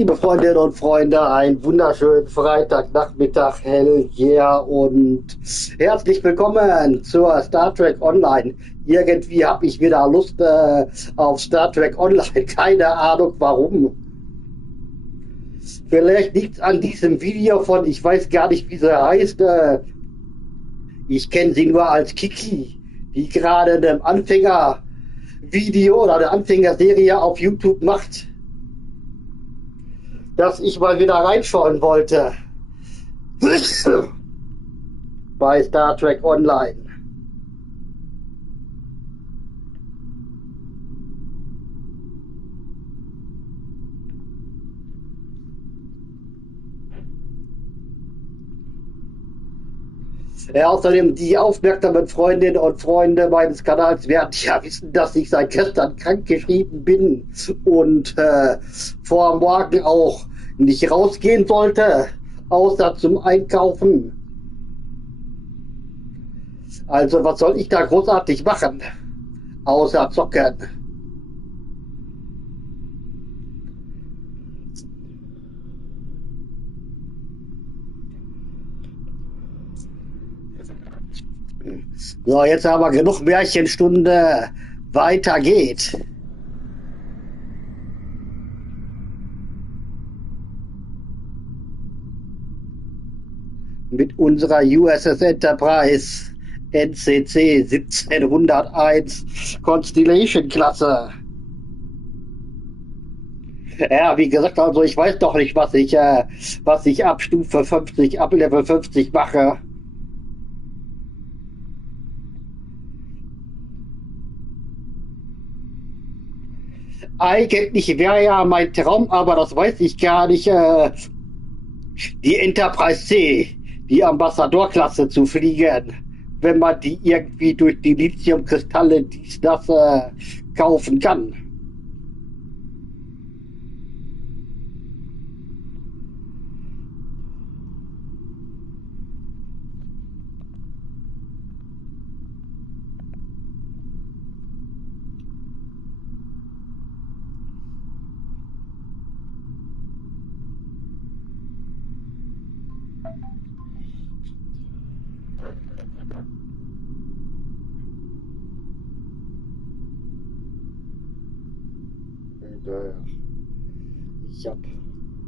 Liebe Freundinnen und Freunde, einen wunderschönen Freitagnachmittag, hell, yeah, und herzlich willkommen zur Star Trek Online. Irgendwie habe ich wieder Lust auf Star Trek Online, keine Ahnung warum. Vielleicht liegt es an diesem Video von, ich weiß gar nicht, wie sie heißt, ich kenne sie nur als Kiki, die gerade ein Anfängervideo oder eine Anfängerserie auf YouTube macht, dass ich mal wieder reinschauen wollte bei Star Trek Online. Außerdem die aufmerksamen Freundinnen und Freunde meines Kanals werden ja wissen, dass ich seit gestern krankgeschrieben bin und vor morgen auch nicht rausgehen sollte, außer zum Einkaufen. Also was soll ich da großartig machen, außer zocken? So, jetzt haben wir genug Märchenstunde. Weiter geht. Mit unserer USS Enterprise NCC 1701 Constellation Klasse. Ja, wie gesagt, also ich weiß doch nicht, was ich ab Stufe 50, ab Level 50 mache. Eigentlich wäre ja mein Traum, aber das weiß ich gar nicht, die Enterprise C, die Ambassador-Klasse zu fliegen, wenn man die irgendwie durch die Lithiumkristalle das kaufen kann. Ich habe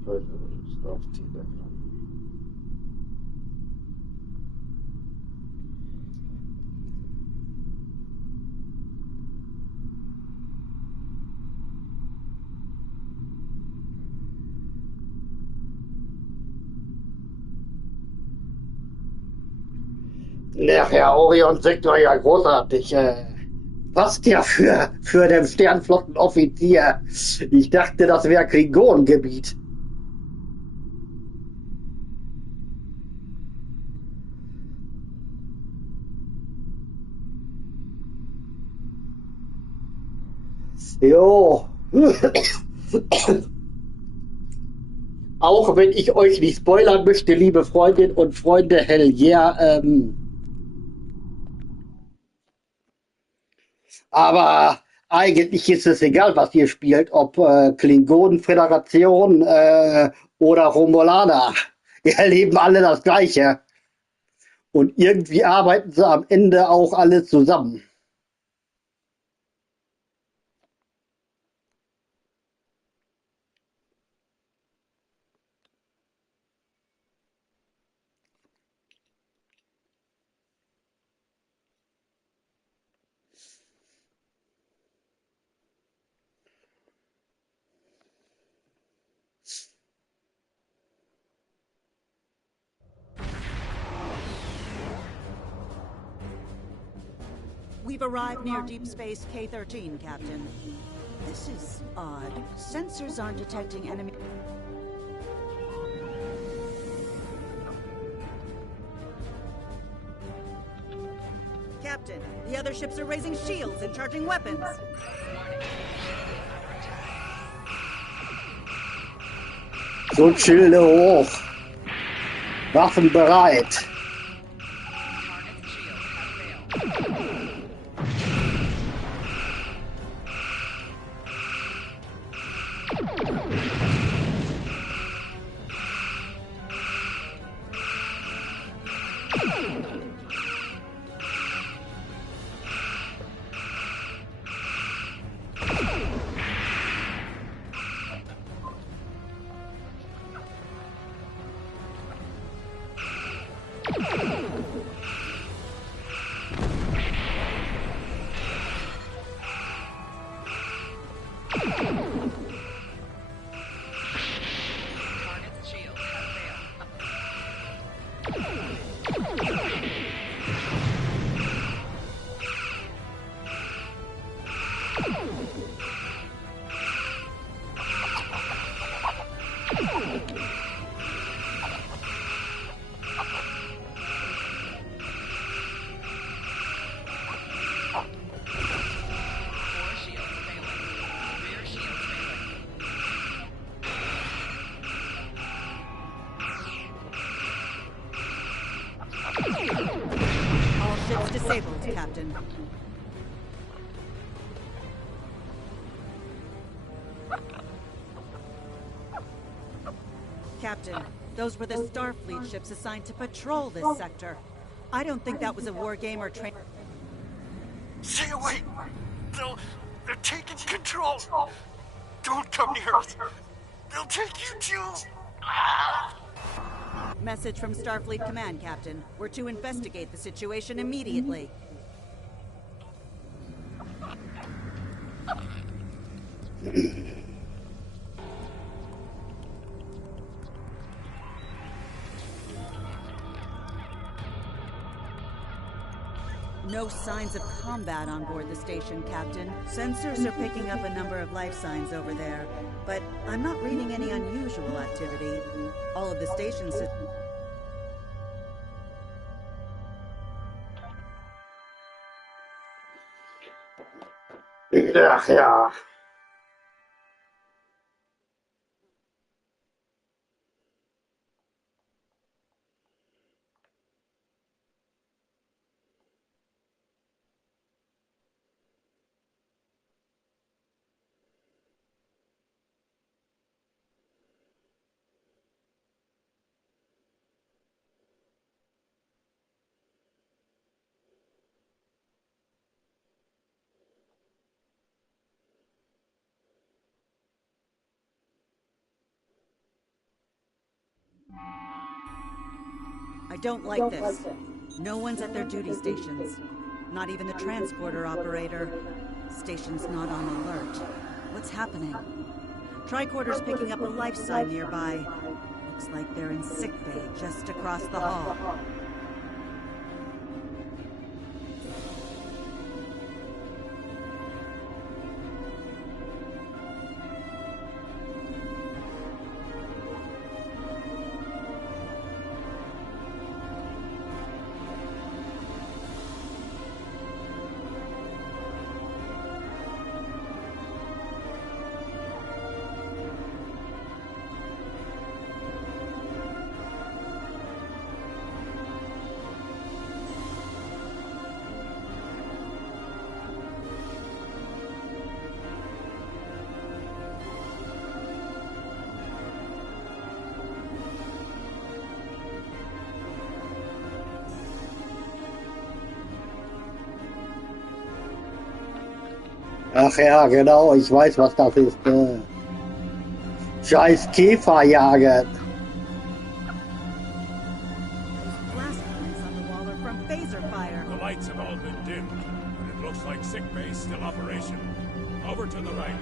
keine Lust auf Telegram. Nachher Orion-Sektor, ja großartig. Passt ja für den Sternflottenoffizier. Ich dachte, das wäre Klingonengebiet. Jo. Auch wenn ich euch nicht spoilern möchte, liebe Freundinnen und Freunde, hell yeah, aber eigentlich ist es egal, was ihr spielt, ob Klingonen-Föderation oder Romulaner. Wir erleben alle das Gleiche. Und irgendwie arbeiten sie am Ende auch alle zusammen. We've arrived near Deep Space K-13, Captain. This is odd. Sensors aren't detecting enemy... Captain, the other ships are raising shields and charging weapons. So, Schilde hoch. Waffen bereit. Disabled, Captain. Captain, those were the Starfleet ships assigned to patrol this sector. I don't think that was a war game or train. Stay away! They're taking control! Don't come near us! They'll take you too! Message from Starfleet Command, Captain. We're to investigate the situation immediately. No signs of combat on board the station, Captain. Sensors are picking up a number of life signs over there, but I'm not reading any unusual activity. All of the stations... Ja. I don't like this. No one's at their duty stations. Not even the transporter operator. Station's not on alert. What's happening? Tricorder's picking up a life sign nearby. Looks like they're in sickbay just across the hall. Ach ja, genau, ich weiß, was das ist. Scheiß Käferjagd. Blast lines on the wall are from phaser fire. The lights have all been dimmed, and it looks like sickbay's still operational. Over to the right.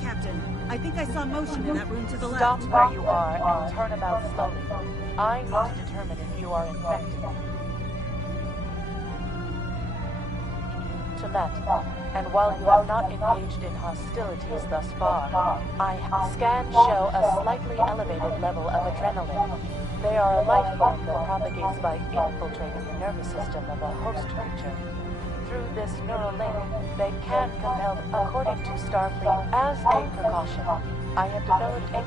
Captain, I think I saw motion in that room to the left. Stop where you are and turn about slowly. I need to determine if you are infected. To Met, and while you have not engaged in hostilities thus far, scans show a slightly elevated level of adrenaline. They are a life form that propagates by infiltrating the nervous system of a host creature. Through this neural link, they can compel, according to Starfleet, as a precaution, I have developed a...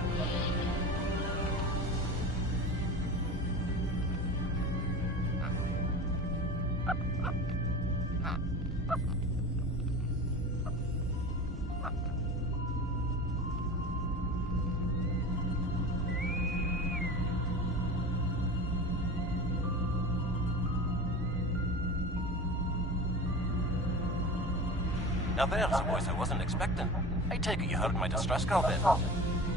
Now there's a voice I wasn't expecting. I take it you heard my distress call then.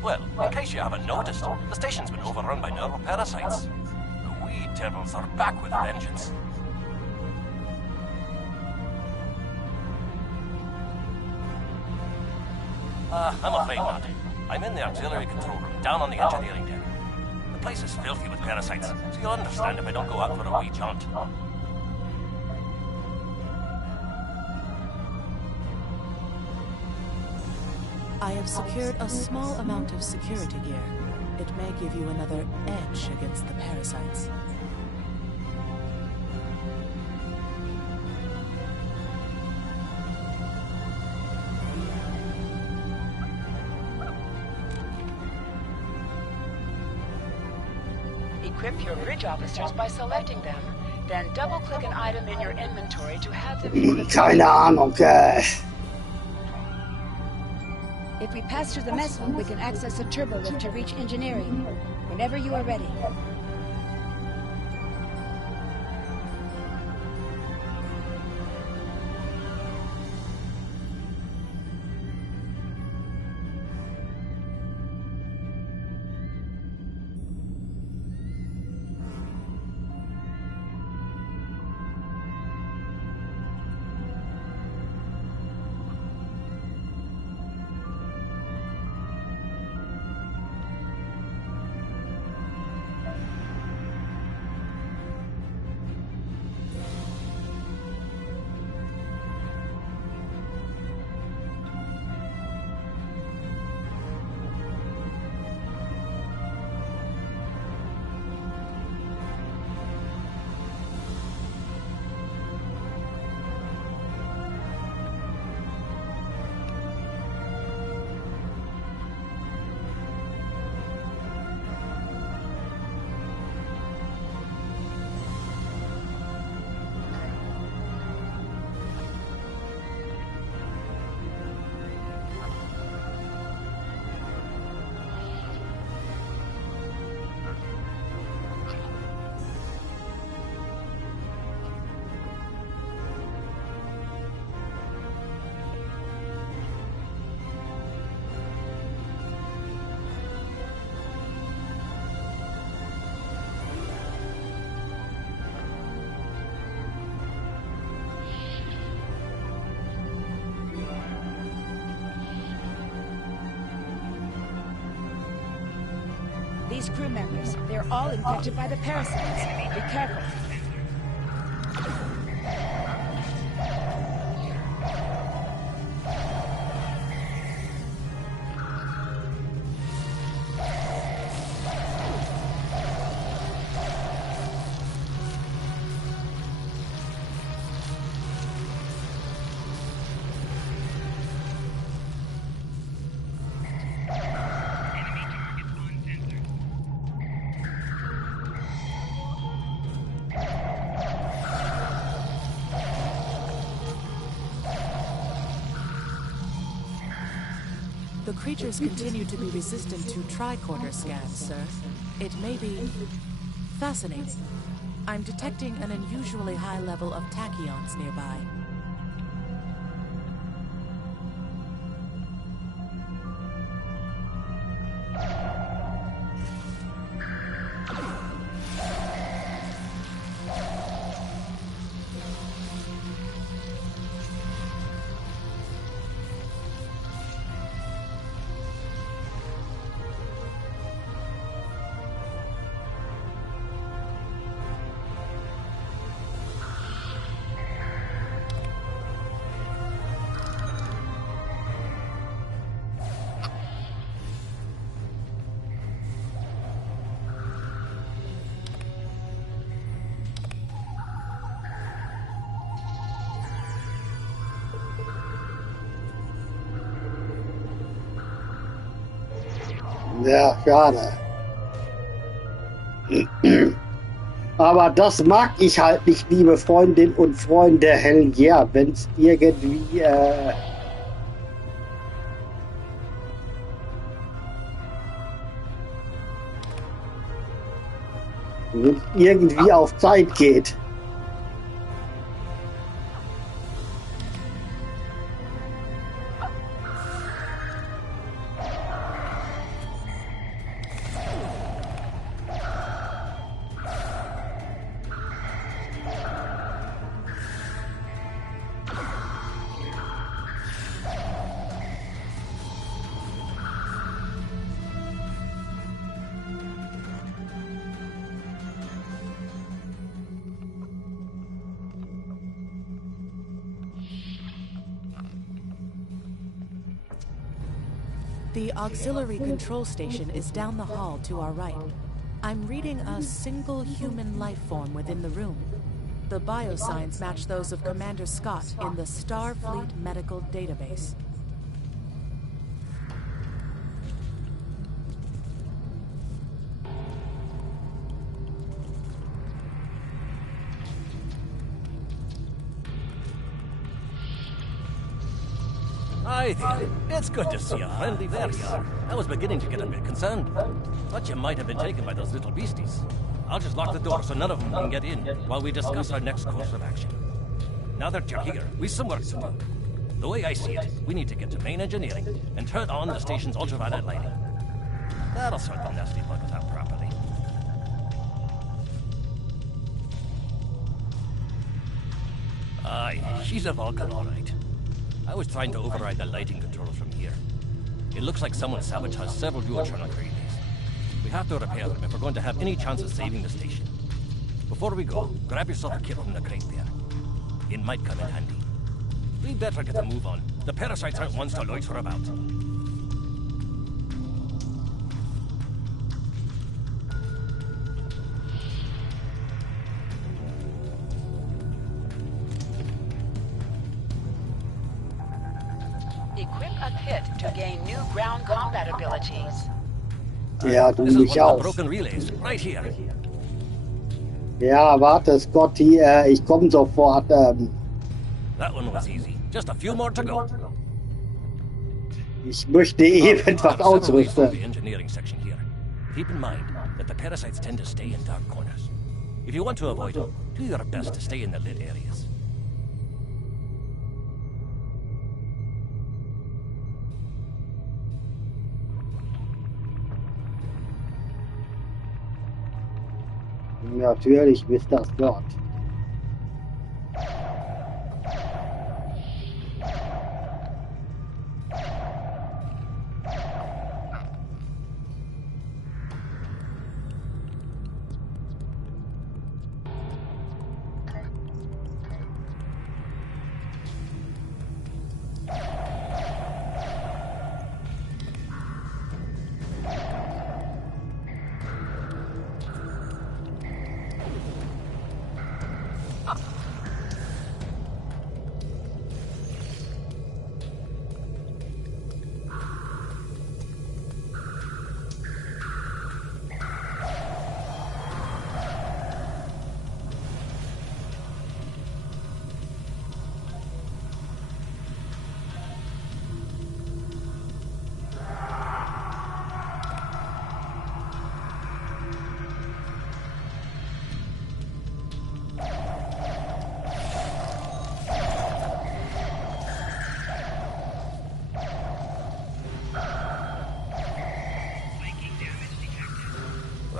Well, in case you haven't noticed, the station's been overrun by neural parasites. We We devils are back with a vengeance. I'm afraid not. I'm in the auxiliary control room, down on the engineering deck. The place is filthy with parasites, so you'll understand if I don't go out for a wee jaunt. I have secured a small amount of security gear. It may give you another edge against the parasites. Equip your bridge officers by selecting them. Then double-click an item in your inventory to have them equipped. Keine Ahnung. If we pass through the mess hall, we can access a turbo lift to reach engineering. Whenever you are ready. These crew members, they're all infected by the parasites. Be careful. The creatures continue to be resistant to tricorder scans, sir. It may be fascinating. I'm detecting an unusually high level of tachyons nearby. Ja, schade. Aber das mag ich halt nicht, liebe Freundinnen und Freunde, hell yeah, wenn es irgendwie auf Zeit geht. The auxiliary control station is down the hall to our right. I'm reading a single human life form within the room. The biosigns match those of Commander Scott in the Starfleet Medical Database. Hi there. It's good to see a friendly face. I was beginning to get a bit concerned. Thought you might have been taken by those little beasties. I'll just lock the door so none of them can get in while we discuss our next course of action. Now that you're here, we've some work to do. The way I see it, we need to get to main engineering and turn on the station's ultraviolet lighting. That'll sort the nasty buggers out properly. Aye, she's a Vulcan, all right. I was trying to override the lighting controls from here. It looks like someone sabotaged several dual-channel relays. We have to repair them if we're going to have any chance of saving the station. Before we go, grab yourself a kit from the crate there. It might come in handy. We better get a move on. The parasites aren't ones to loiter about. Equip a kit to gain new ground combat abilities. Ja, du This is mich one of the auch. broken relays, right here. Ja, warte, Scotty, ich komme sofort. That one was easy. Just a few more to go. Ich möchte eben was Several ways through ausrüsten. the engineering section here. Keep in mind that the parasites tend to stay in dark corners. If you want to avoid them, do your best to stay in the lit areas. Natürlich, Mr. Scott.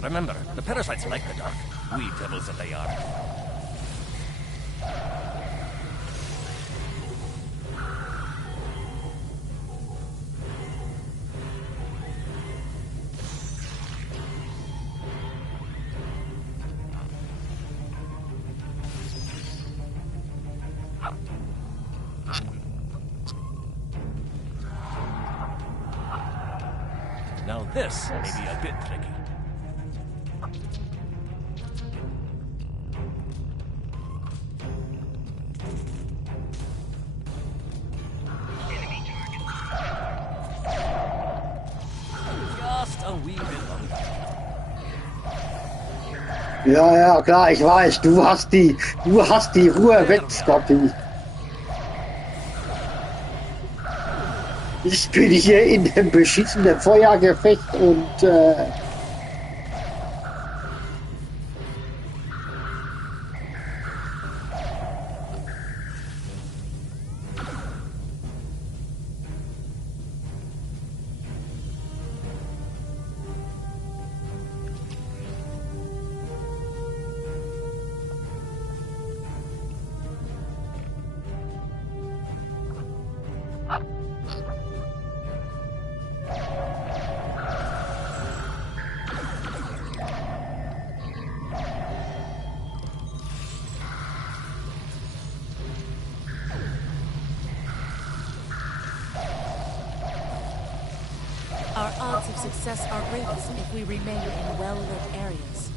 Remember, the parasites like the dark. We devils that they are. Now this may be a bit tricky. Just a wee bit longer. Ja, ja, klar, ich weiß, du hast die Ruhe weg, Scotty. Ich bin hier in dem beschissenen Feuergefecht und success are greatest if we remain in well-lit areas.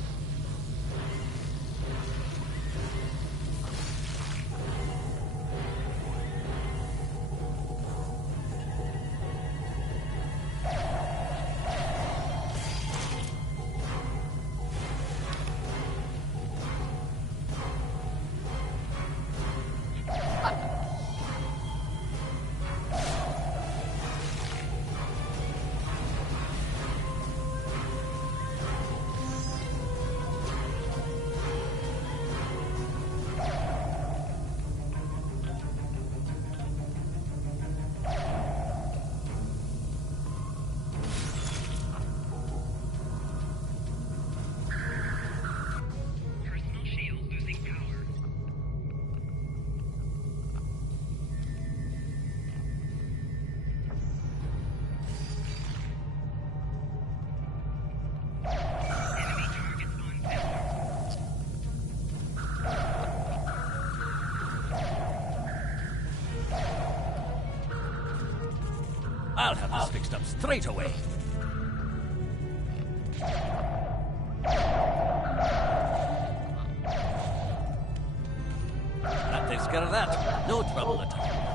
I'll have this fixed up straight away. That takes care of that. No trouble at all.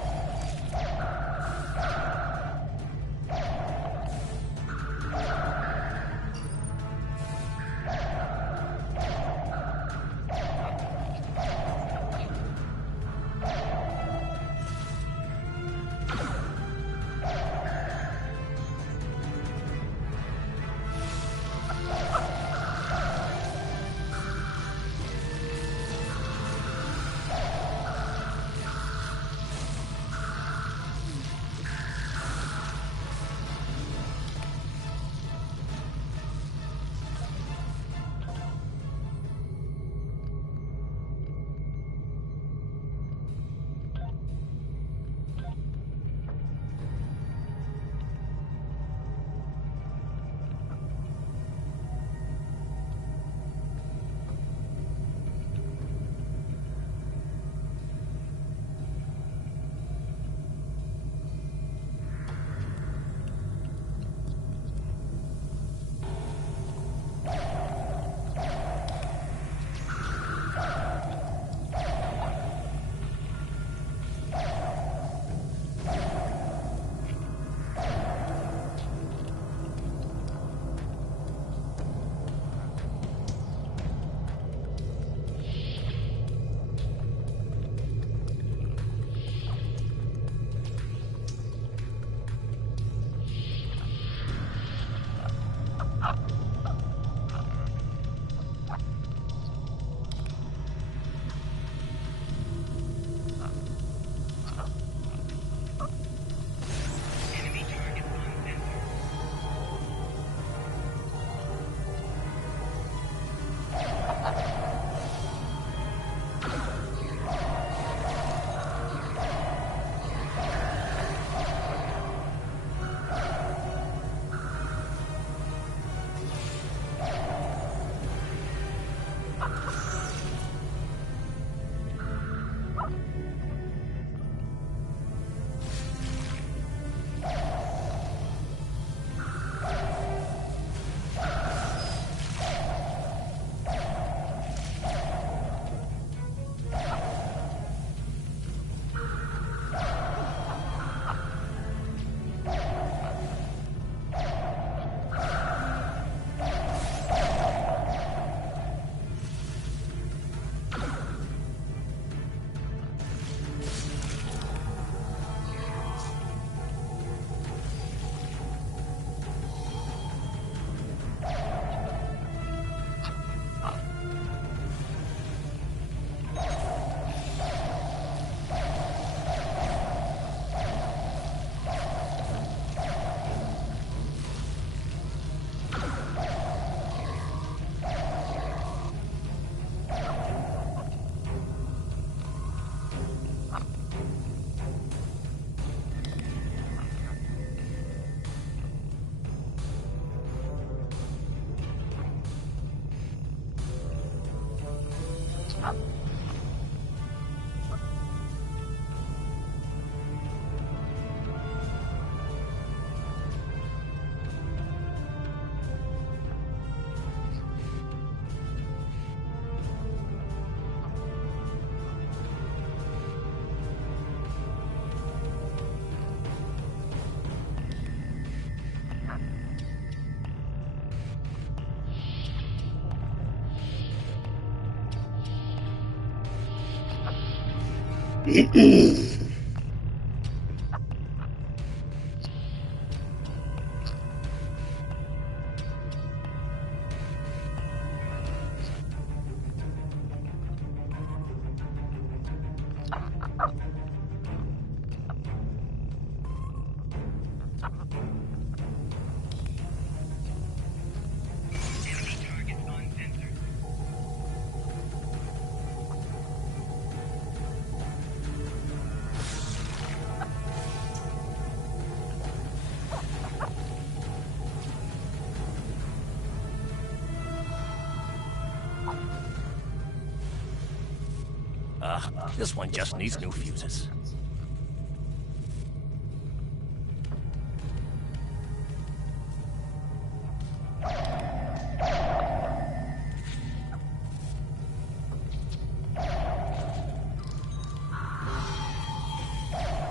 This one just needs new fuses.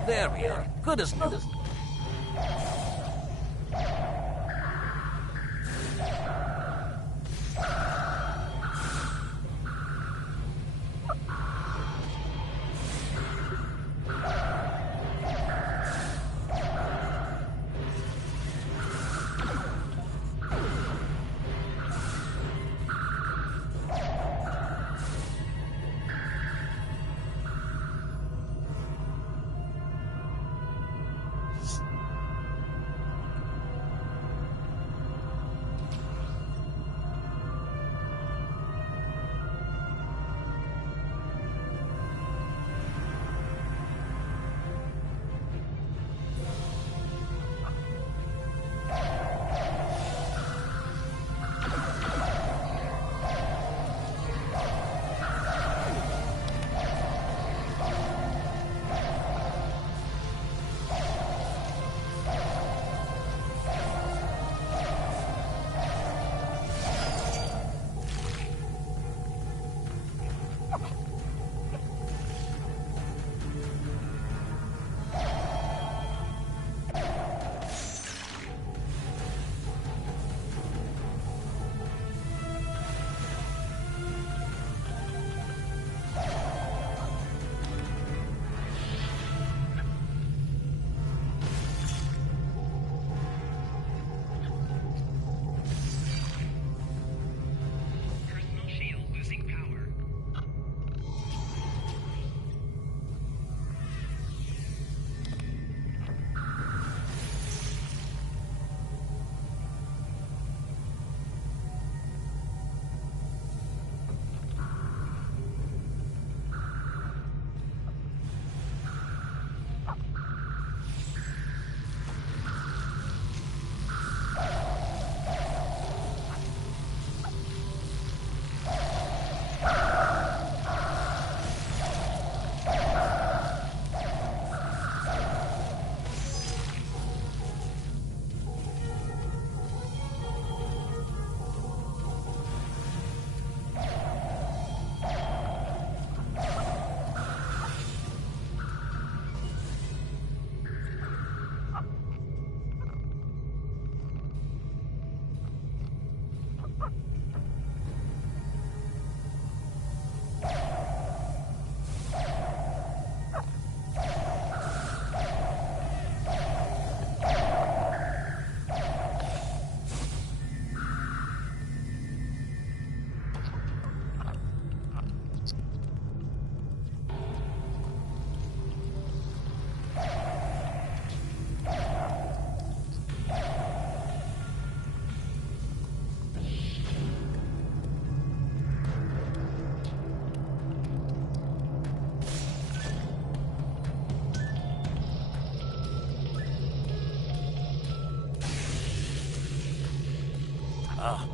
There we are. Good as new.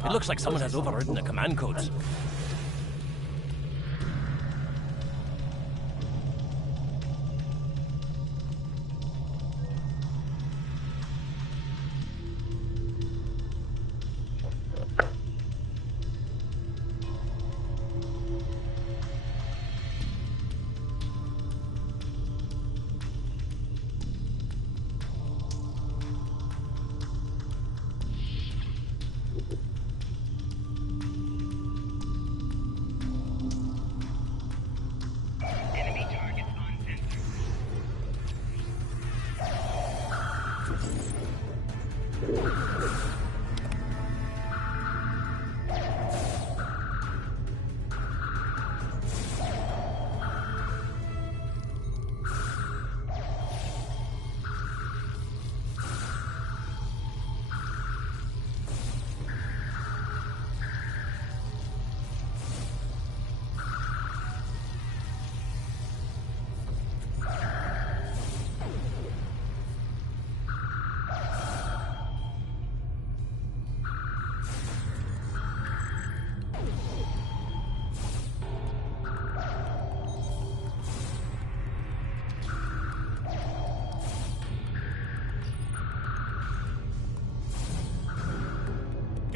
It looks like someone has overridden the command codes.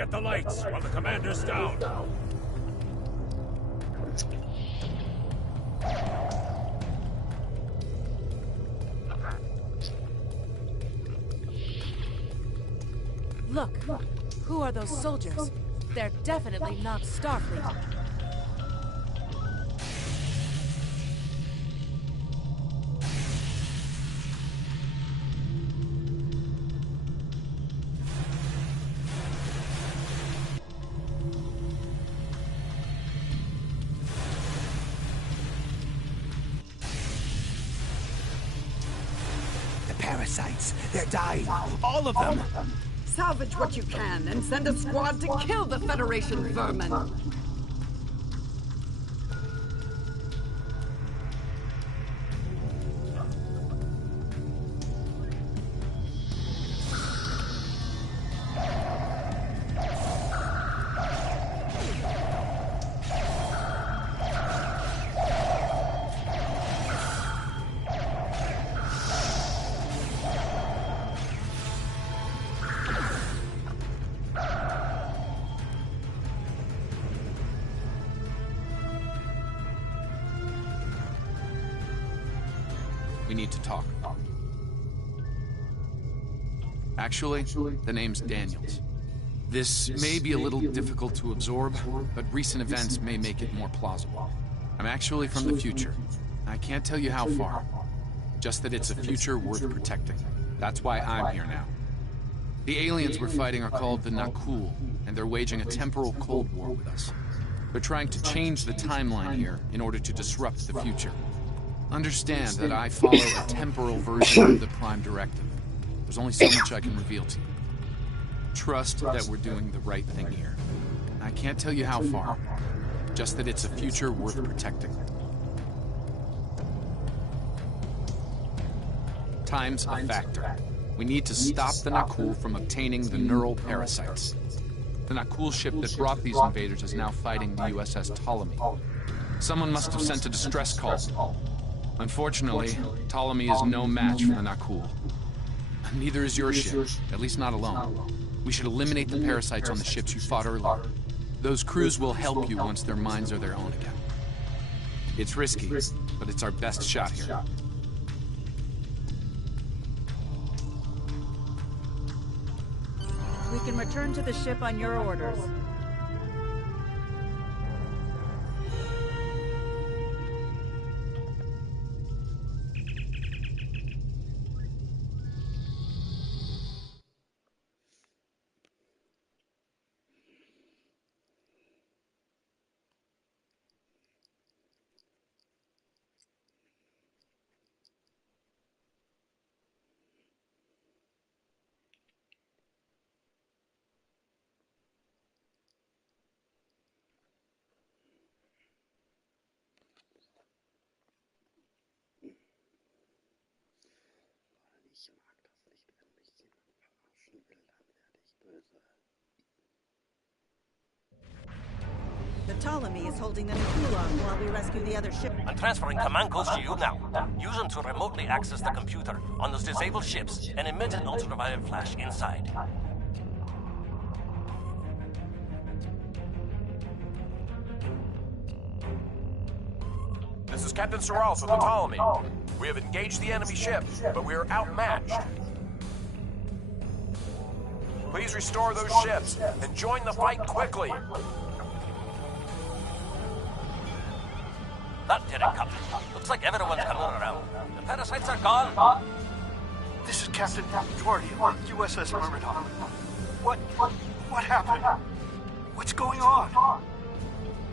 get the lights while the commander's down. Look, who are those soldiers? They're definitely not Starfleet. The parasites, they're dying. All of them. Salvage what you can and send a squad to kill the Federation vermin. We need to talk. Actually, the name's Daniels. This may be a little difficult to absorb, but recent events may make it more plausible. I'm actually from the future. I can't tell you how far. Just that it's a future worth protecting. That's why I'm here now. The aliens we're fighting are called the Nakul, and they're waging a temporal Cold War with us. They're trying to change the timeline here in order to disrupt the future. Understand that I follow a temporal version of the Prime Directive. There's only so much I can reveal to you. Trust that we're doing the right thing here. I can't tell you how far, just that it's a future worth protecting. Time's a factor. We need to stop the Nakul from obtaining the neural parasites. The Nakul ship that brought these invaders is now fighting the USS Ptolemy. Someone must have sent a distress call. Unfortunately, Ptolemy is no match for the Nakul. Neither is your ship, at least not alone. We should eliminate the parasites on the ships you fought earlier. Those crews will help you once their minds are their own again. It's risky, but it's our best shot here. We can return to the ship on your orders. The Ptolemy is holding the Nakul off while we rescue the other ship. I'm transferring command codes to you now. Use them to remotely access the computer on those disabled ships and emit an ultraviolet flash inside. This is Captain Sorrells with the Ptolemy. We have engaged the enemy ship, but we are outmatched. Please restore those ships and join the fight quickly. That did it, Captain. Looks like everyone's coming around. The parasites are gone. This is Captain Jordy on USS Myrmidon. What happened? What's going on?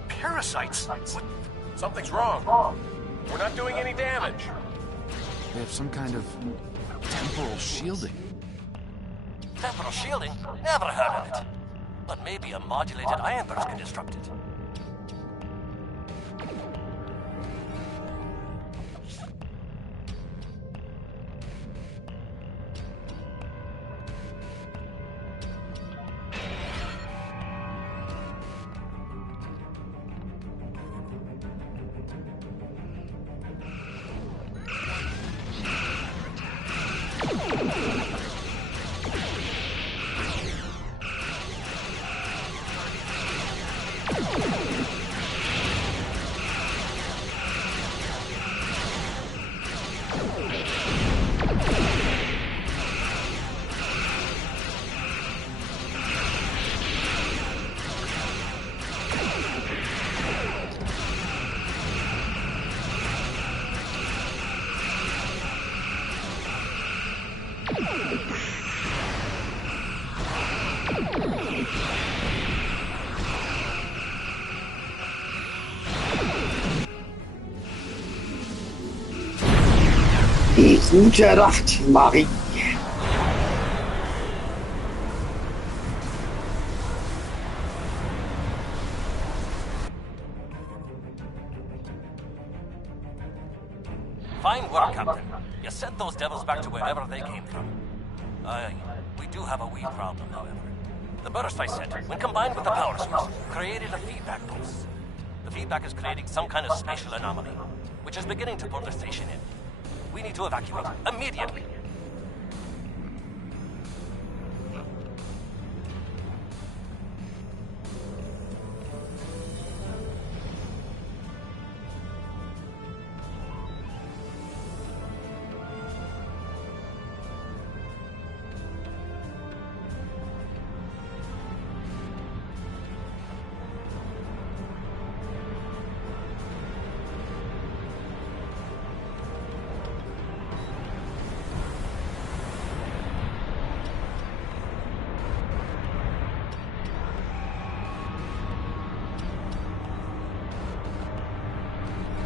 Parasites? What? Something's wrong. We're not doing any damage. They have some kind of temporal shielding. Temporal shielding? Never heard of it. But maybe a modulated ion burst can disrupt it. Gute Nacht, Marie. Fine work, Captain. You sent those devils back to wherever they came from. Aye, we do have a wee problem, however. The burst I sent, when combined with the power source, created a feedback pulse. The feedback is creating some kind of spatial anomaly, which is beginning to pull the station in. We need to evacuate immediately.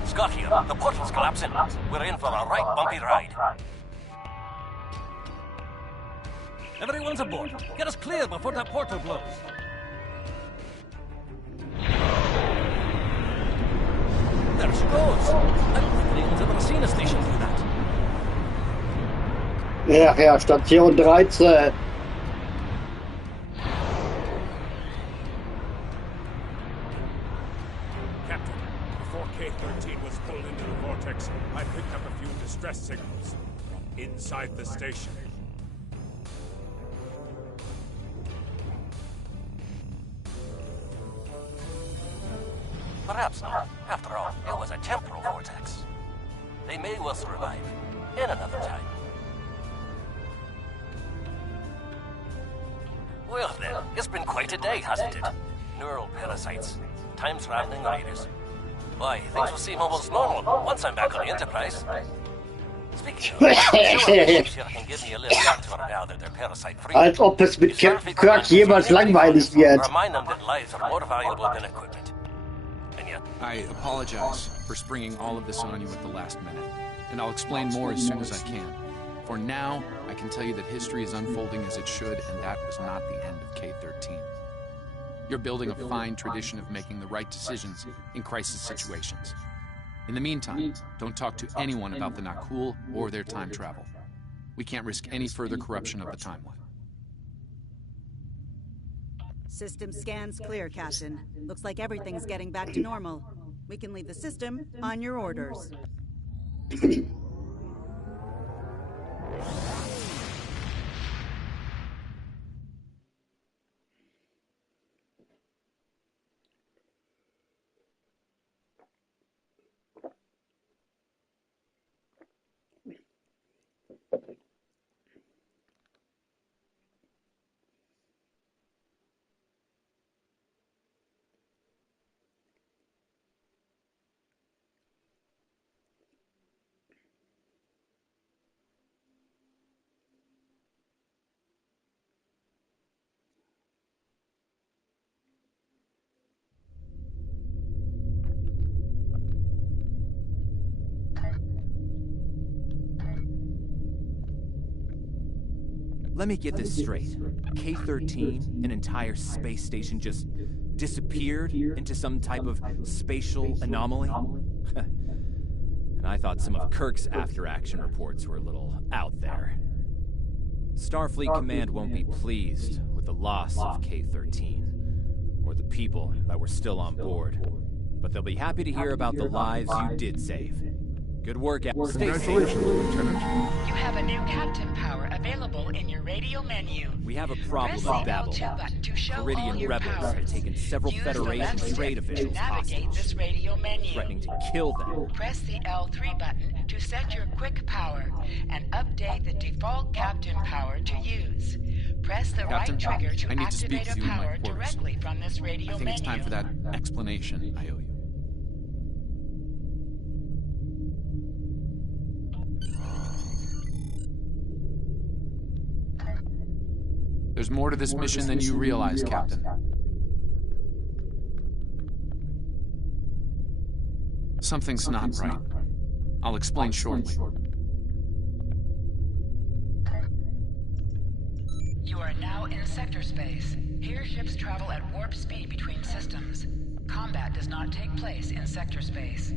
Scott here. The portal's collapsing. We're in for a right bumpy ride. Everyone's aboard. Get us clear before that portal blows. There she goes. I've never even ever seen a station do that. Ja, Station 13. I picked up a few distress signals from inside the station. Perhaps not. After all, it was a temporal vortex. They may well survive in another time. Well then, it's been quite a day, hasn't it? Neural parasites, time-traveling raiders. Why, things will seem almost normal once I'm back on the Enterprise. Speaking of, can give me a lift back to her now that they're parasite-free. Als ob es mit Captain Kirk jemals langweilig wird. Remind them that lives are more valuable than equipment. And yet, I apologize for springing all of this on you at the last minute, and I'll explain more as soon as I can. For now, I can tell you that history is unfolding as it should, and that was not the end of K-13. You're building a fine tradition of making the right decisions in crisis situations. In the meantime, don't talk to anyone about the Nakul or their time travel. We can't risk any further corruption of the timeline. System scans clear, Captain. Looks like everything's getting back to normal. We can leave the system on your orders. Let me get this straight. K-13, an entire space station, just disappeared into some type of spatial anomaly? And I thought some of Kirk's after-action reports were a little out there. Starfleet Command won't be pleased with the loss of K-13, or the people that were still on board, but they'll be happy to hear about the lives you did save. Good work, Stay safe. Congratulations, Lieutenant. You have a new captain power available in your radio menu. We have a problem Press at the Babel. L2 button to show all Meridian your rebels powers. have taken several Use the Federation left trade stick officials to navigate hostage, this radio menu. threatening to kill them. Press the L3 button to set your quick power and update the default captain power to use. Press the Captain, right trigger to I need to speak activate to a you in my power quarters. directly from this radio I think menu. it's time for that explanation I owe you. There's more to this mission than you realize, Captain. Something's not right. I'll explain shortly. You are now in sector space. Here ships travel at warp speed between systems. Combat does not take place in sector space.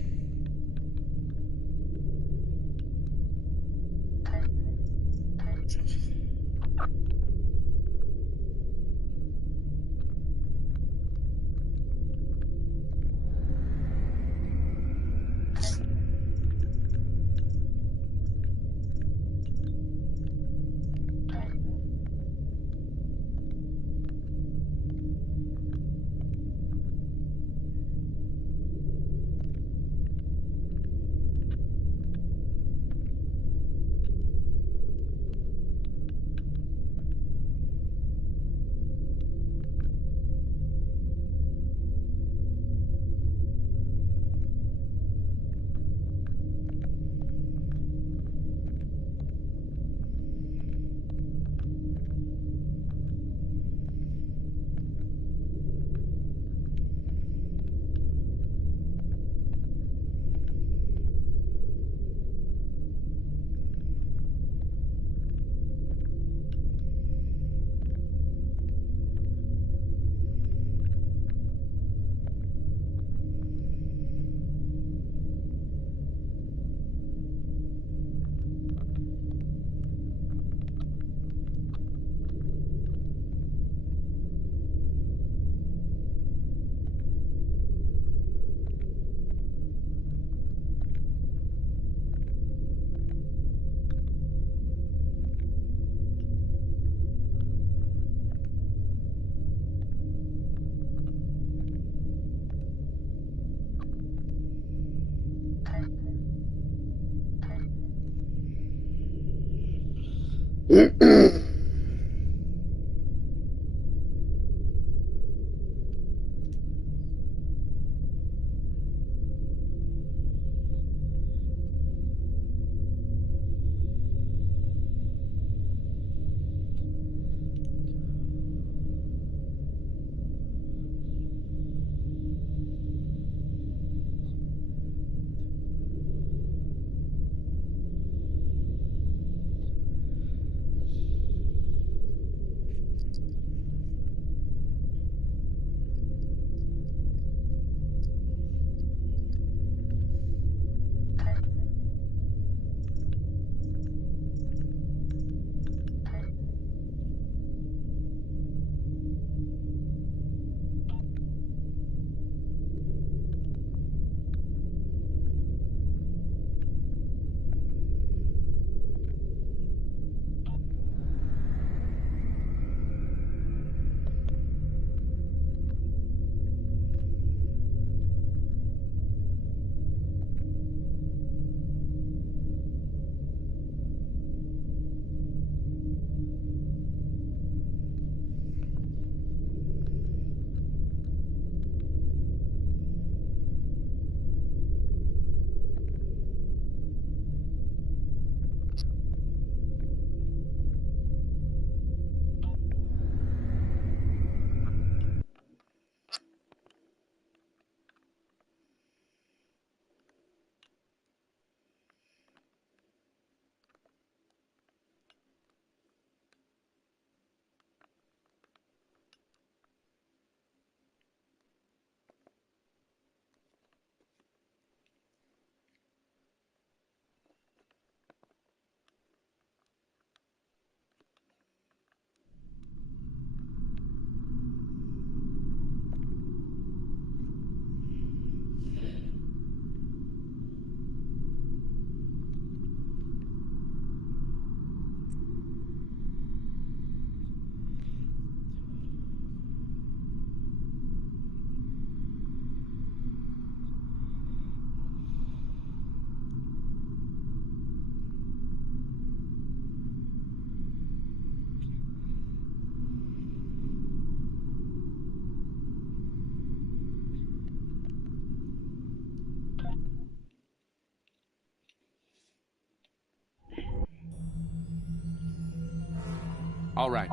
All right.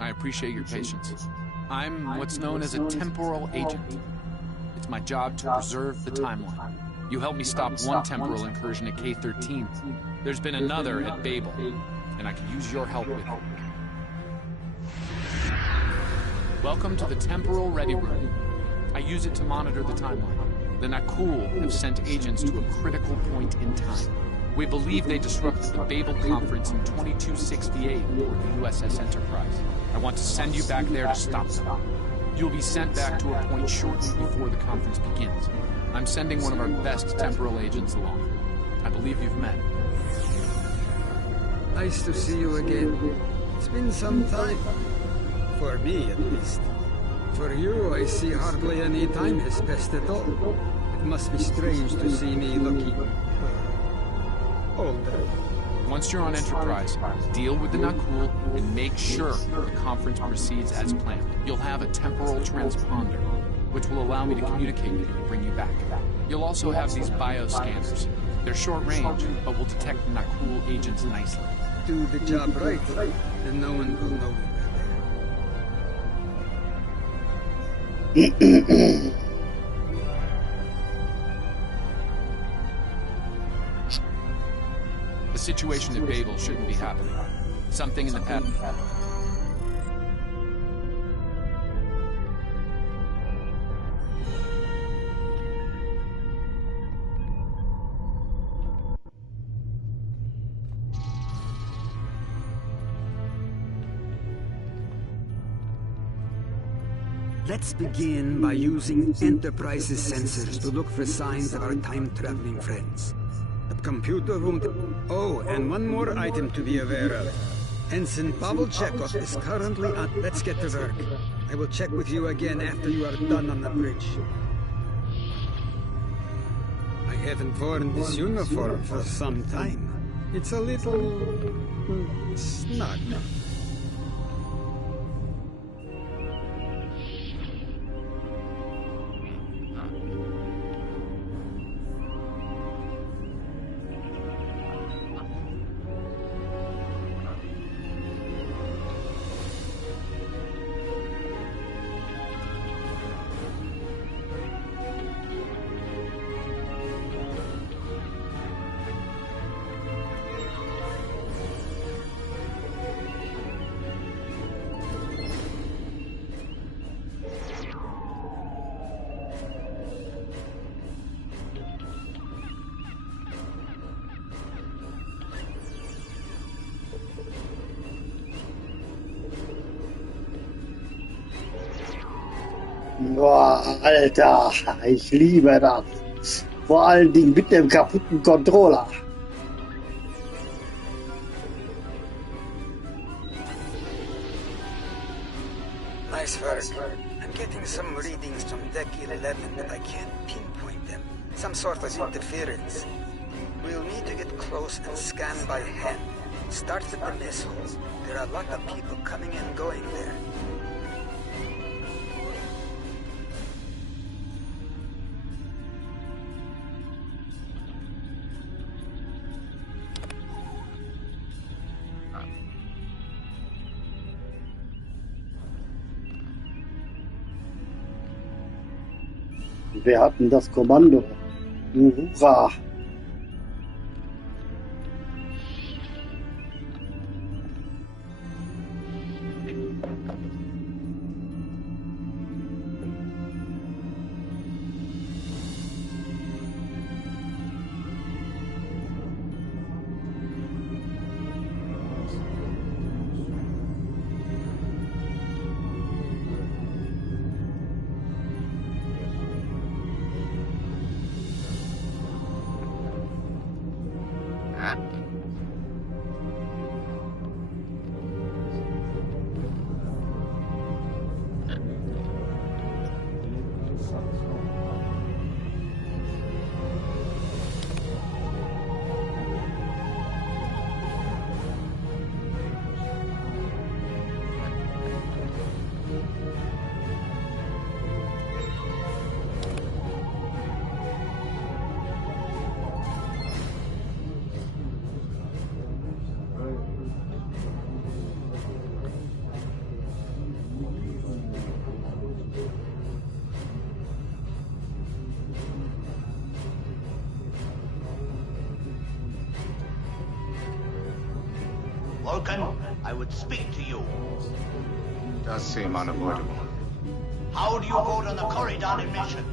I appreciate your patience. I'm what's known as a temporal agent. It's my job to preserve the timeline. You helped me stop one temporal incursion at K-13. There's been another at Babel, and I could use your help with it. Welcome to the Temporal Ready Room. I use it to monitor the timeline. The Nakul have sent agents to a critical point in time. We believe they disrupted the Babel Conference in 2268 aboard the USS Enterprise. I want to send you back there to stop them. You'll be sent back to a point shortly before the conference begins. I'm sending one of our best temporal agents along. I believe you've met. Nice to see you again. It's been some time. For me, at least. For you, I see hardly any time has passed at all. It must be strange to see me looking older. Once you're on Enterprise, deal with the Nakul and make sure the conference proceeds as planned. You'll have a temporal transponder, which will allow me to communicate with you and bring you back. You'll also have these bioscanners. They're short range, but will detect the Nakul agents nicely. Do the job right, then no one will know we're there. The situation at Babel shouldn't be happening. Something in the past. Let's begin by using Enterprise's sensors to look for signs of our time-traveling friends. The computer won't... Oh, and one more item to be aware of. Ensign Pavel Chekhov is currently on... Let's get to work. I will check with you again after you are done on the bridge. I haven't worn this uniform for some time. It's a little... snug. Boah, Alter, ich liebe das. Vor allen Dingen mit dem kaputten Controller. Nice work. I'm getting some readings from Deck 11, but I can't pinpoint them. Some sort of interference. We'll need to get close and scan by hand. Start at the mess hall. There are a lot of people coming and going there. Wir hatten das Kommando. Hurra! spoken, I would speak to you. Does seem unavoidable. How do you vote on the corridor mission?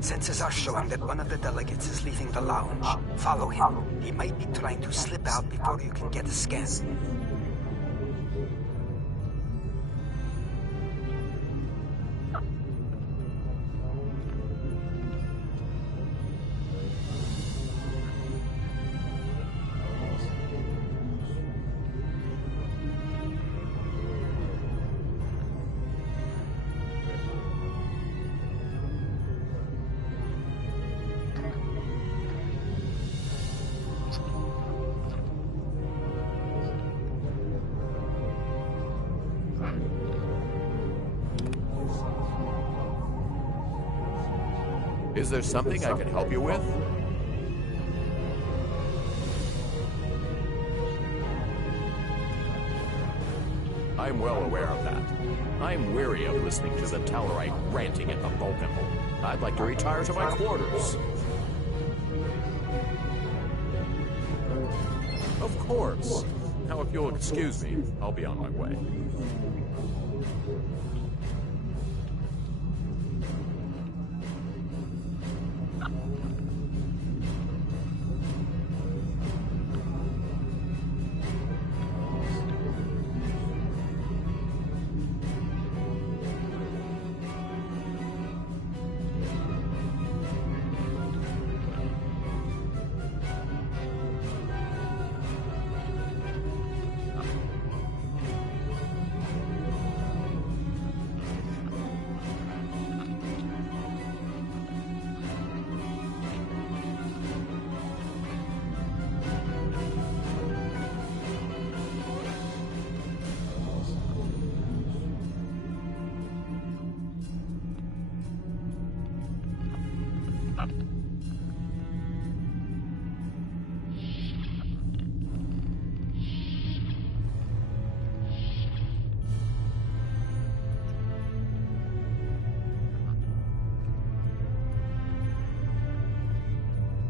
Sensors are showing that one of the delegates is leaving the lounge. Follow him. He might be trying to slip out before you can get a scan. Is there something I can help you with? I'm well aware of that. I'm weary of listening to the Tellarite ranting at the Vulcan. I'd like to retire to my quarters. Of course. Now, if you'll excuse me, I'll be on my way.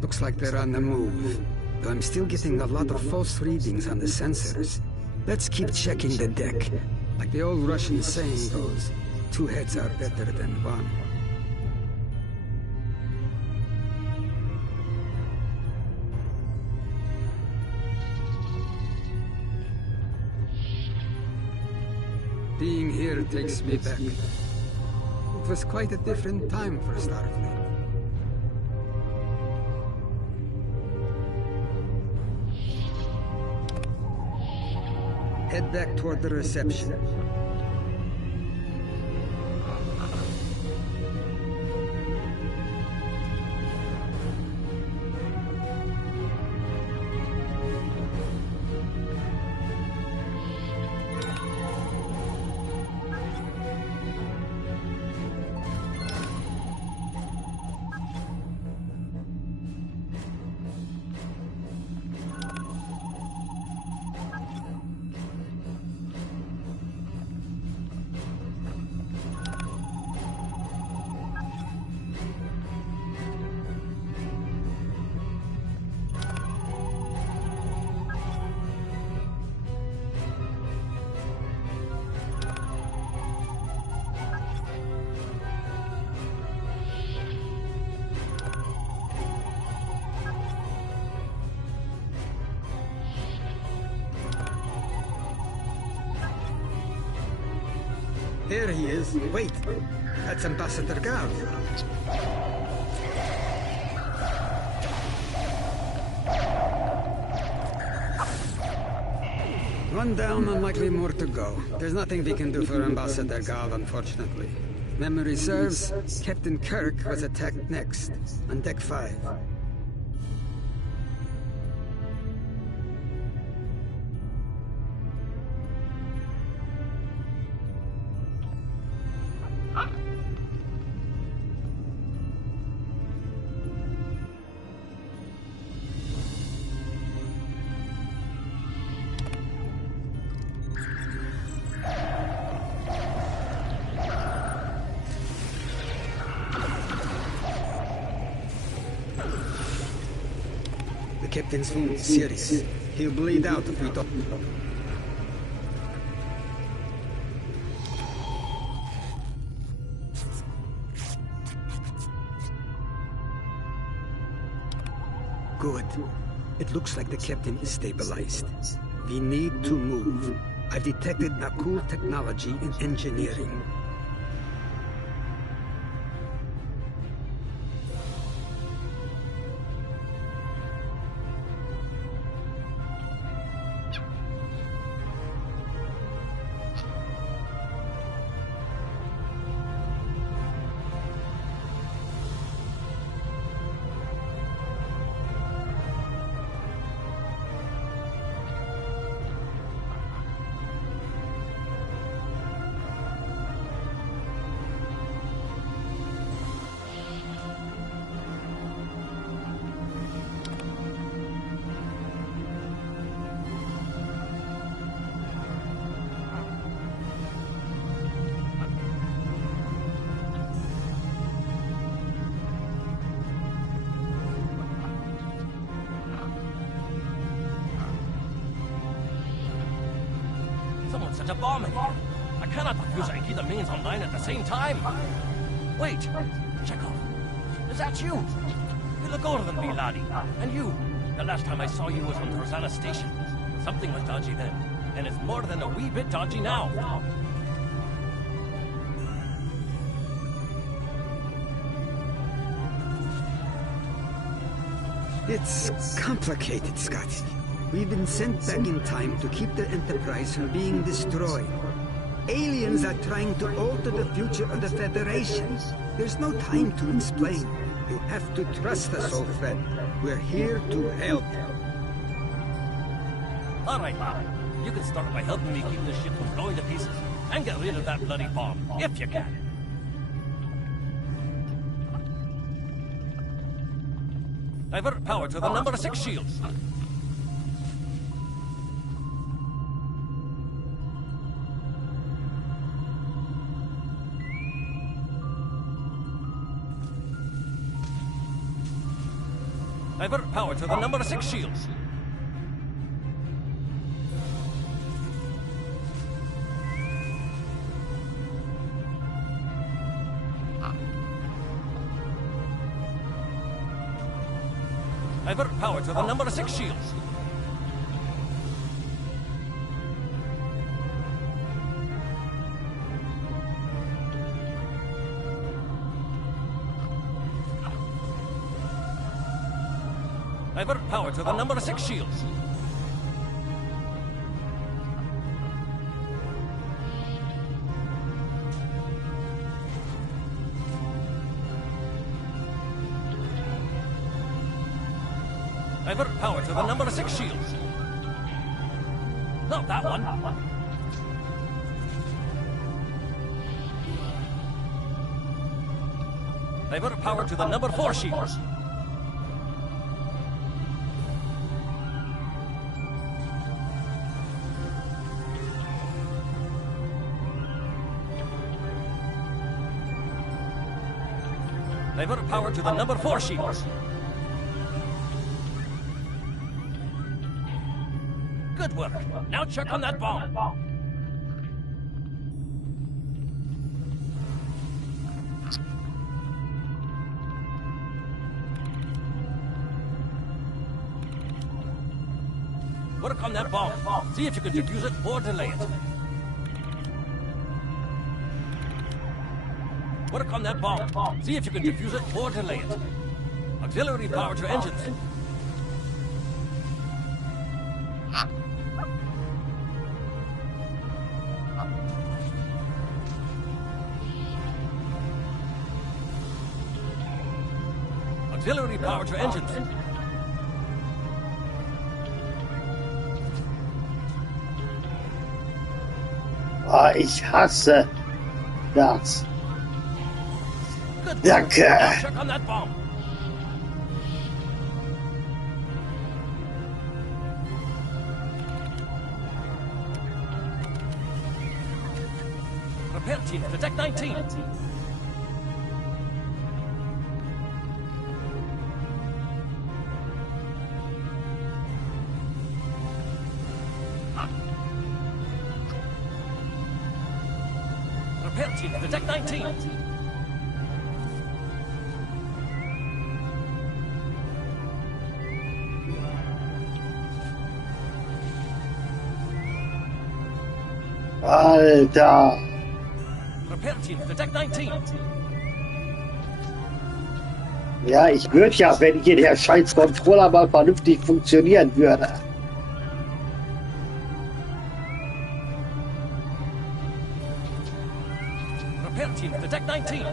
Looks like they're on the move. Though I'm still getting a lot of false readings on the sensors. Let's keep checking the deck. Like the old Russian saying goes, 2 heads are better than 1. Being here takes me back. It was quite a different time for Starfleet. Head back toward the reception. There he is. Wait, that's Ambassador Gard. One down and likely more to go. There's nothing we can do for Ambassador Gard, unfortunately. Memory serves, Captain Kirk was attacked next, on Deck 5. The captain's wound is serious. He'll bleed out if we don't. Good. It looks like the captain is stabilized. We need to move. I've detected a cool technology in engineering. Someone set a bomb in here. I cannot defuse and keep the mains online at the same time. Wait, Chekhov. Is that you? You look older than me, laddie. And you, the last time I saw you was on the Rosanna station. Something was dodgy then, and it's more than a wee bit dodgy now. It's complicated, Scott. We've been sent back in time to keep the Enterprise from being destroyed. Aliens are trying to alter the future of the Federation. There's no time to explain. You have to trust us, old friend. We're here to help. All right, Bob. You can start by helping me keep this ship from blowing to pieces and get rid of that bloody bomb, if you can. Divert power to the number 6 shields. Divert power to the number 6 shields. Divert power to the number 6 shields. Divert power to the number 6 shields. Divert power to the number 6 shields. Not that one. Divert power to the number 4 shields. Divert power to the number 4 shields. Good work. Now check on that bomb. Work on that bomb. See if you can defuse it or delay it. Work on that bomb. See if you can defuse it or delay it. Auxiliary power to engines. Auxiliary power to engines. Ah, ich hasse das. Danke. Check on that bomb. Repair team, detect 19. Repair team, detect 19. Alter. Repair team, detect 19. Ja, ich würde ja, wenn hier der scheiß Controller mal vernünftig funktionieren würde. Repair team, detect 19.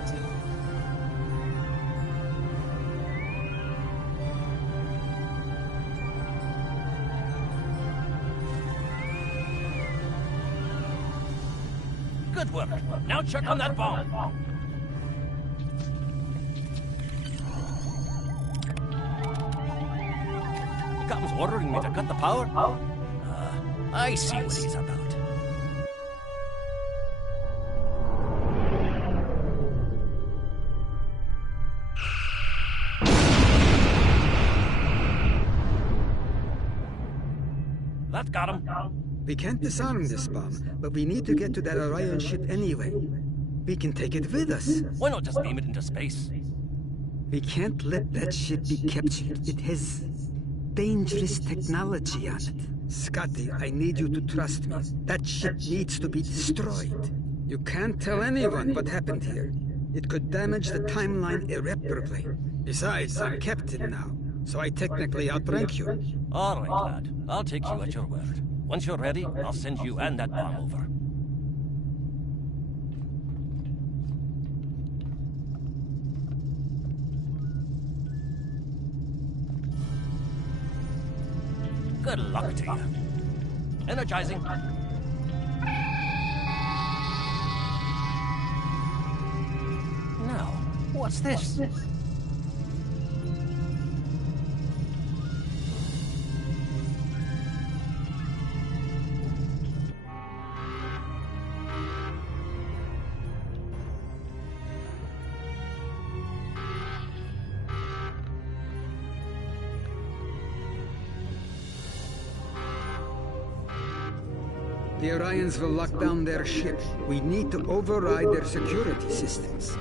Good work. Now check on that bomb. The captain's ordering me to cut the power? I see what he's about. That got him. We can't disarm this bomb, but we need to get to that Orion ship anyway. We can take it with us. Why not just beam it into space? We can't let that ship be captured. It has dangerous technology on it. Scotty, I need you to trust me. That ship needs to be destroyed. You can't tell anyone what happened here. It could damage the timeline irreparably. Besides, I'm captain now, so I technically outrank you. All right, lad. I'll take you at your word. Once you're ready, I'll send you and that bomb over. Good luck to you. Energizing. Now, what's this? The Orions will lock down their ship. We need to override their security systems.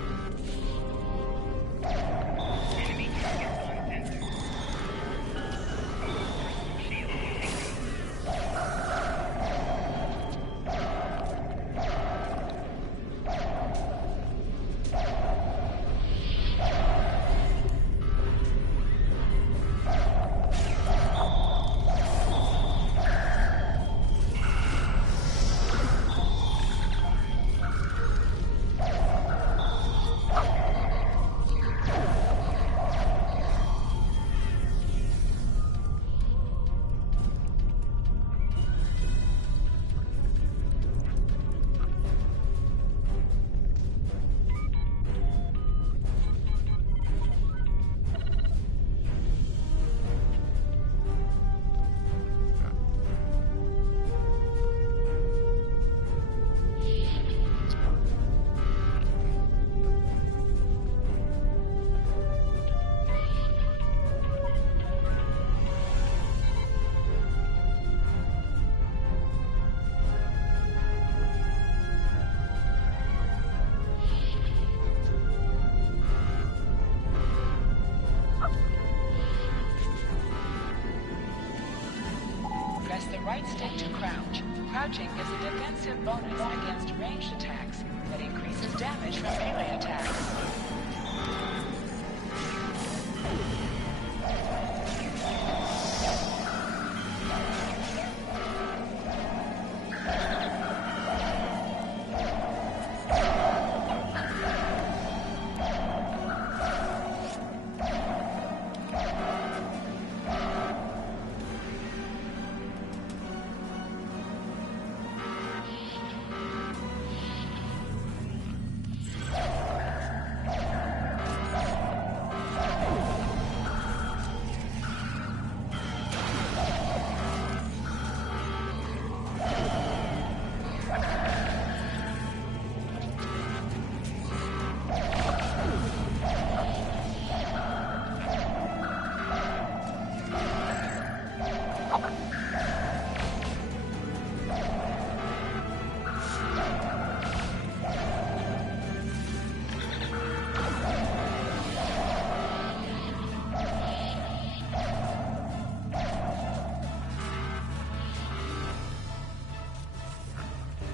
Press the right stick to crouch. Crouching is a defensive bonus against ranged attacks that increases damage from melee attacks.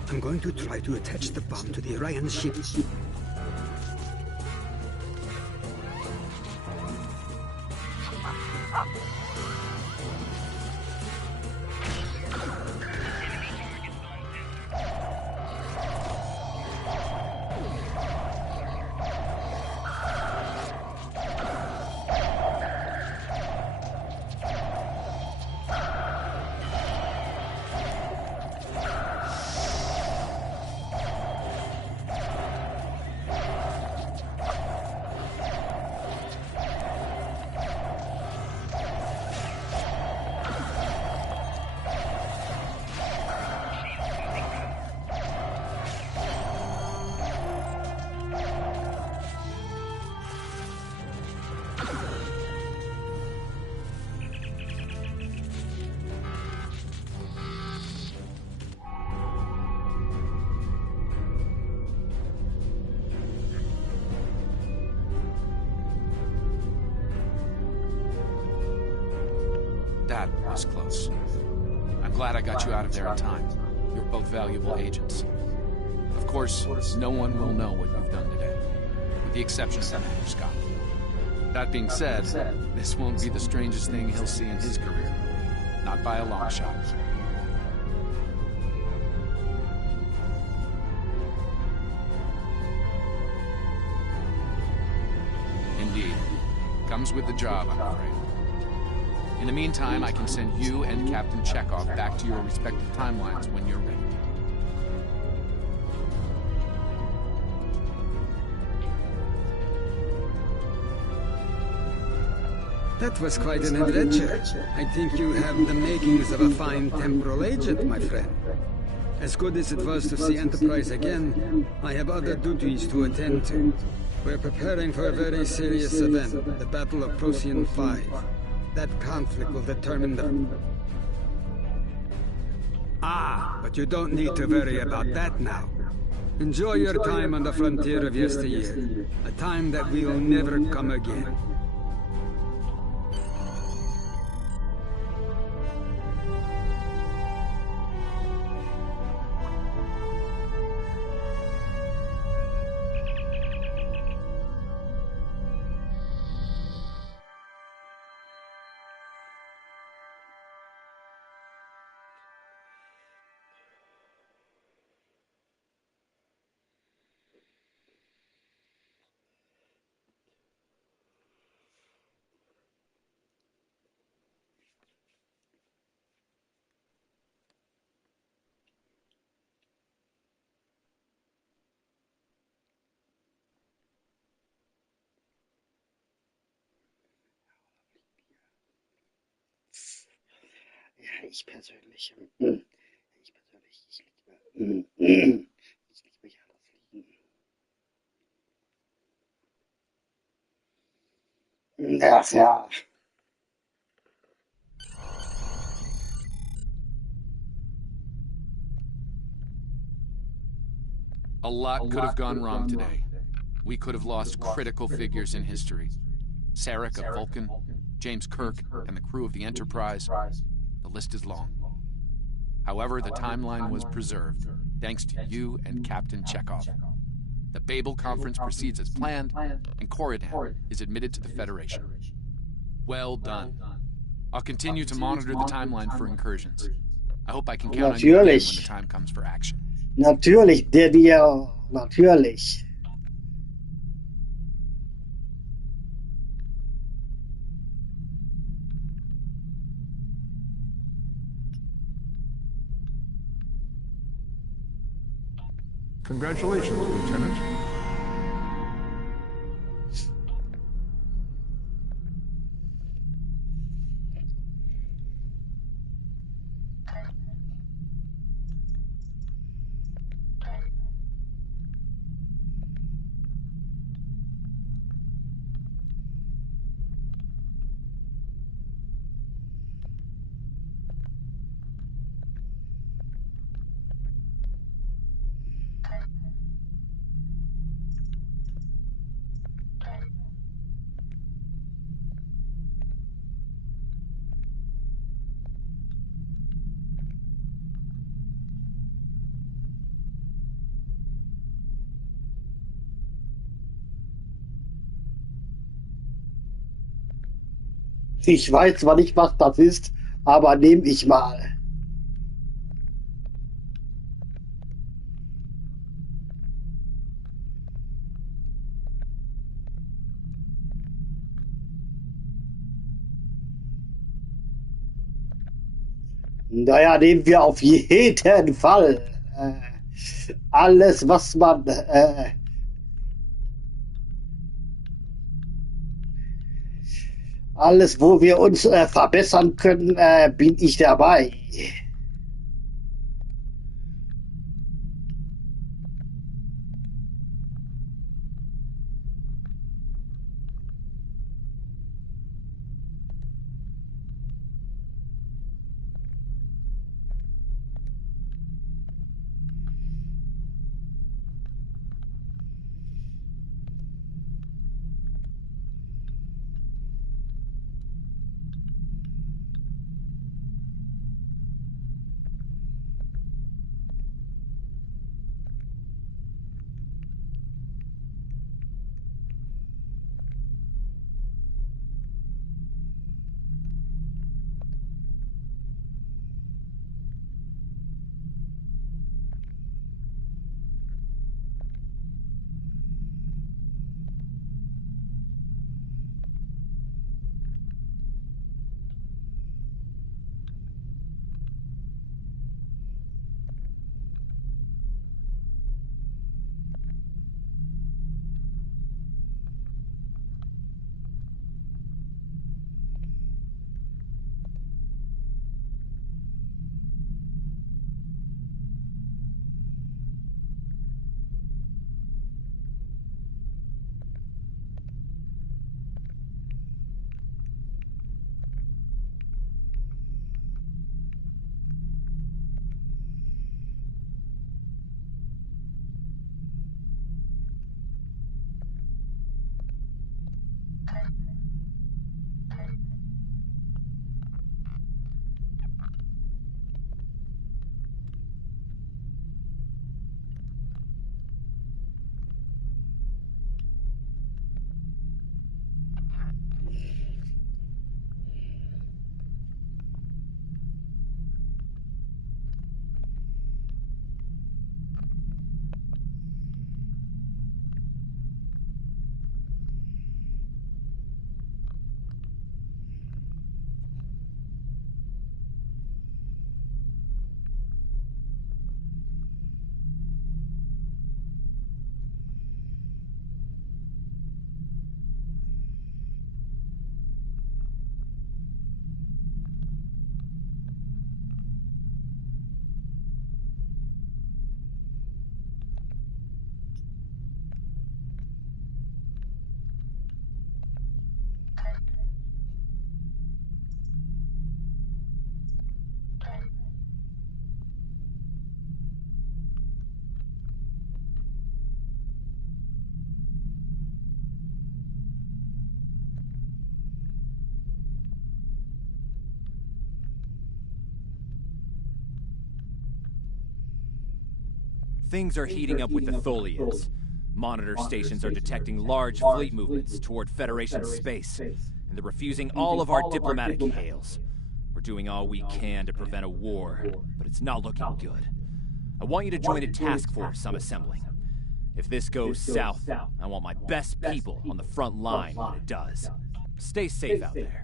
I'm going to try to attach the bomb to the Orion ship. That was close. I'm glad I got you out of there in time. You're both valuable agents. Of course, no one will know what you've done today, with the exception of Commander Scott. That being said, this won't be the strangest thing he'll see in his career. Not by a long shot. Indeed. Comes with the job, I'm afraid. In the meantime, I can send you and Captain Chekhov back to your respective timelines when you're ready. That was quite an adventure. I think you have the makings of a fine temporal agent, my friend. As good as it was to see Enterprise again, I have other duties to attend to. We're preparing for a very serious event, the Battle of Procyon 5. That conflict will determine the... but you don't need to worry about that now. Enjoy your time on the frontier of yesteryear, a time that will never come again. Ja, ich persönlich, ich liebe ja das Fliegen. Ach ja. A lot could have gone wrong today. We could have lost critical figures in history. Sarek of Vulcan, James Kirk, and the crew of the Enterprise. The list is long. However, the timeline was preserved, thanks to you and Captain Chekhov. The Babel Conference proceeds as planned, and Corridan is admitted to the Federation. Well done. I'll continue to monitor the timeline for incursions. I hope I can count on you again when the time comes for action. Natürlich, natürlich. Congratulations, Lieutenant. Ich weiß zwar nicht, was das ist, aber nehme ich mal. Naja, nehmen wir auf jeden Fall. Alles, was man... alles, wo wir uns verbessern können, bin ich dabei. Things are heating up with the Tholians. Monitor stations are detecting large fleet movements toward Federation space, and they're refusing all of our diplomatic hails. We're doing all we can to prevent a war, but it's not looking good. I want you to join a task force I'm assembling. If this goes south, I want my best people on the front line when it does. Stay safe out there.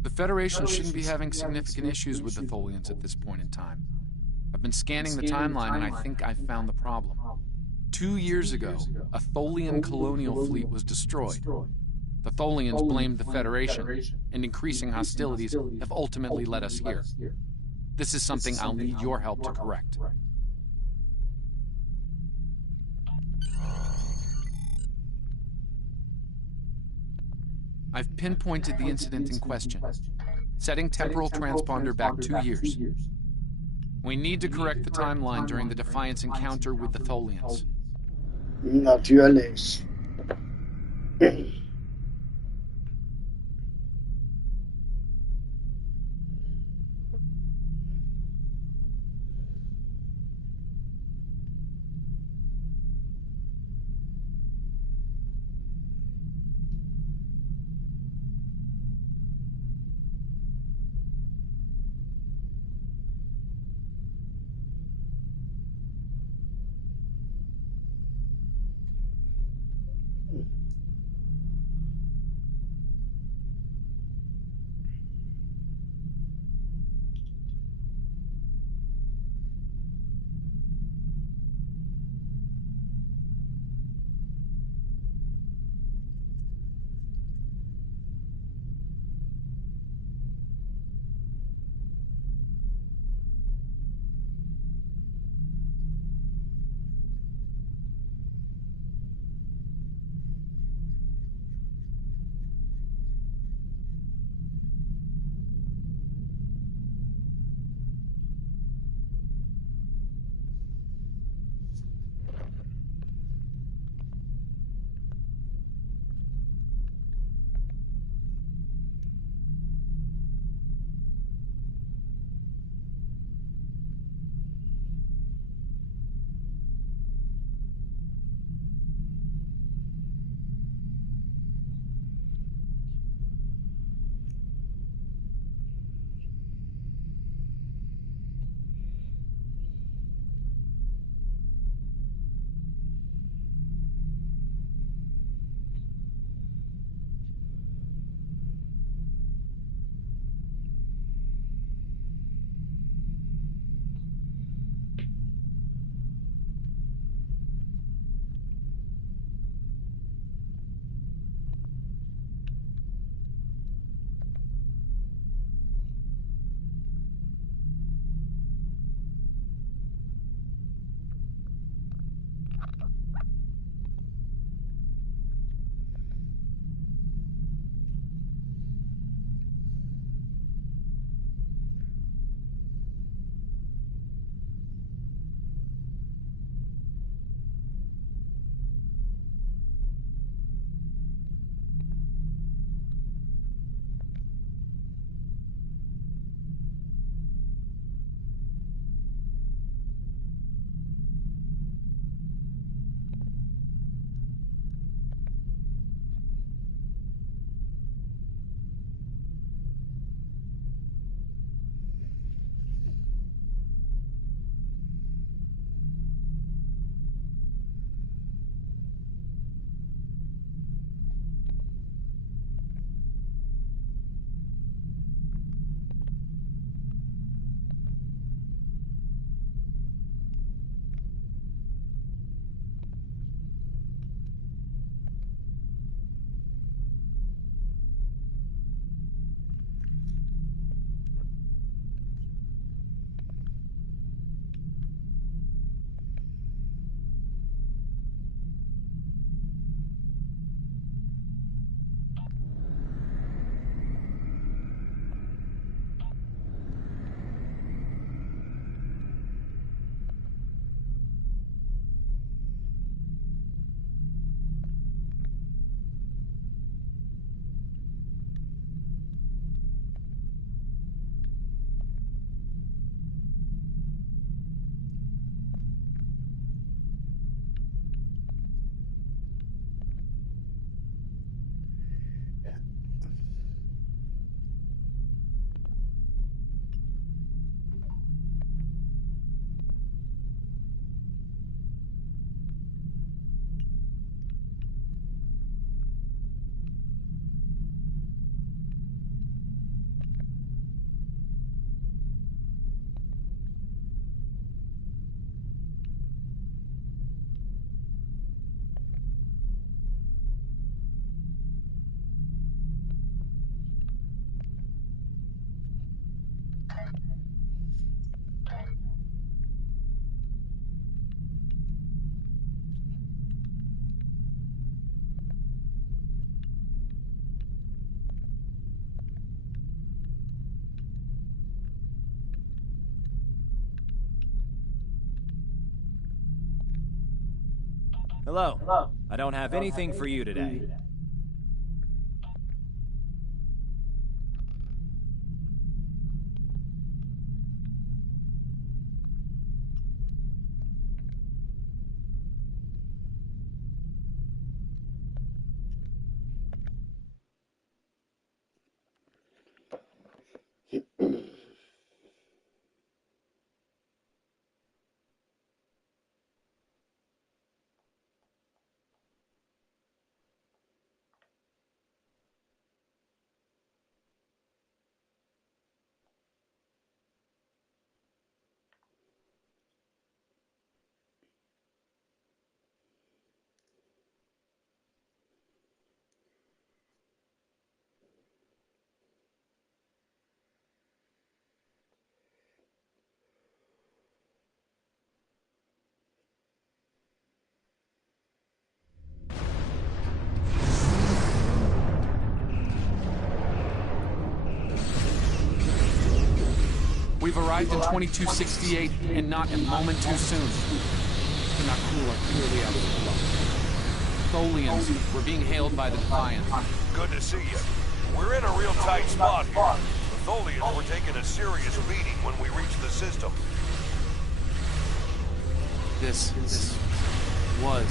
The Federation shouldn't be having significant issues with the Tholians at this point in time. I've been scanning the timeline and I think I've found the problem. 2 years ago, a Tholian colonial fleet was destroyed. The Tholians blamed the Federation, and increasing hostilities have ultimately led us here. This is something I'll need your help to correct. I've pinpointed the incident in question, setting temporal transponder back 2 years. We need to correct the timeline during the Defiance encounter with the Tholians. Natürlich. Hello. I don't have anything for you today. We've arrived in 2268, and not a moment too soon. They're not cool, are clearly out of the blood. Tholians were being hailed by the Defiant. Good to see you. We're in a real tight spot here. The Tholians were taking a serious beating when we reached the system. This was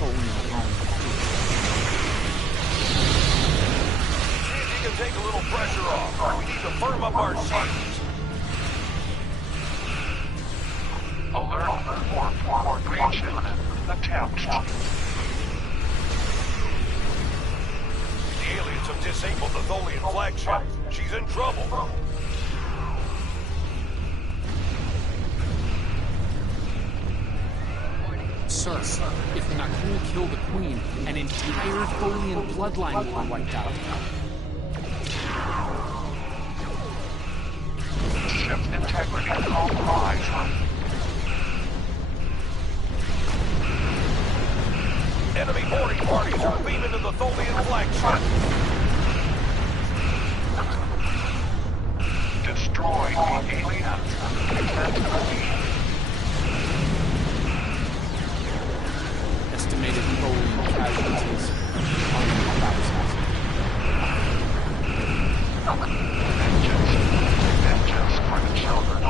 Tholian home. See if you can take a little pressure off. We need to firm up our shields. Alert for coordination attempt. The aliens have disabled the Tholian flagship. She's in trouble. Sir, if the Nakul kill the Queen, an entire Tholian bloodline will be wiped out. Ship integrity compromised. Enemy boarding parties are beaming to the Tholian flagship. Destroy the aliens. Estimated Tholian casualties are in the thousands. Vengeance for the children.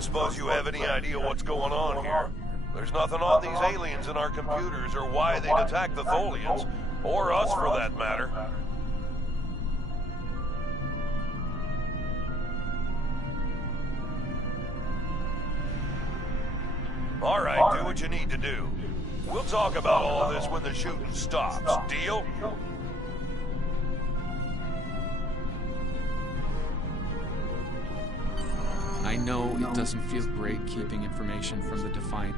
don't suppose you have any idea what's going on here? There's nothing on these aliens in our computers or why they'd attack the Tholians, or us for that matter. All right, do what you need to do. We'll talk about all this when the shooting stops. Deal? I know it doesn't feel great keeping information from the Defiant.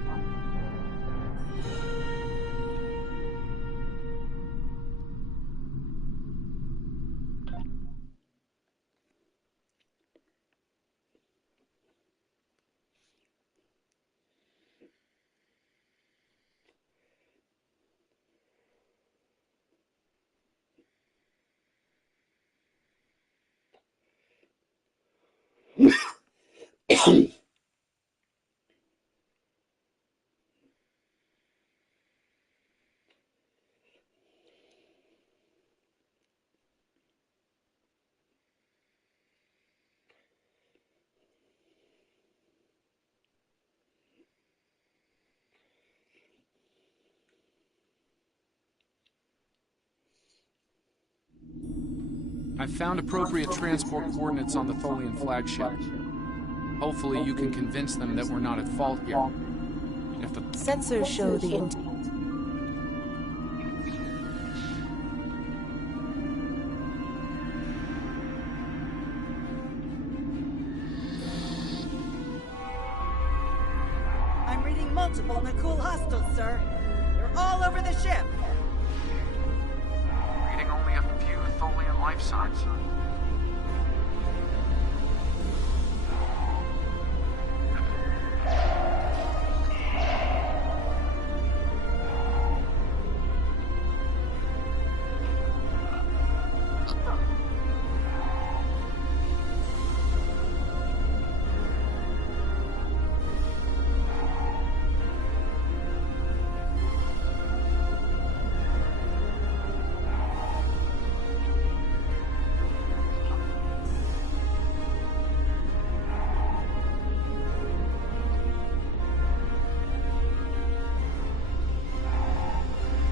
I've found appropriate transport coordinates on the Tholian flagship. Hopefully you can convince them that we're not at fault here. If the sensors show the I'm reading multiple Nakul hostiles, sir. They're all over the ship. Reading only a few Tholian life signs.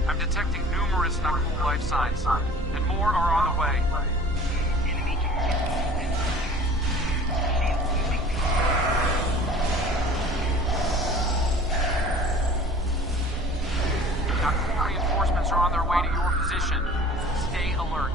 I'm detecting numerous Nakul life signs, and more are on the way. Nakul reinforcements are on their way to your position. Stay alert.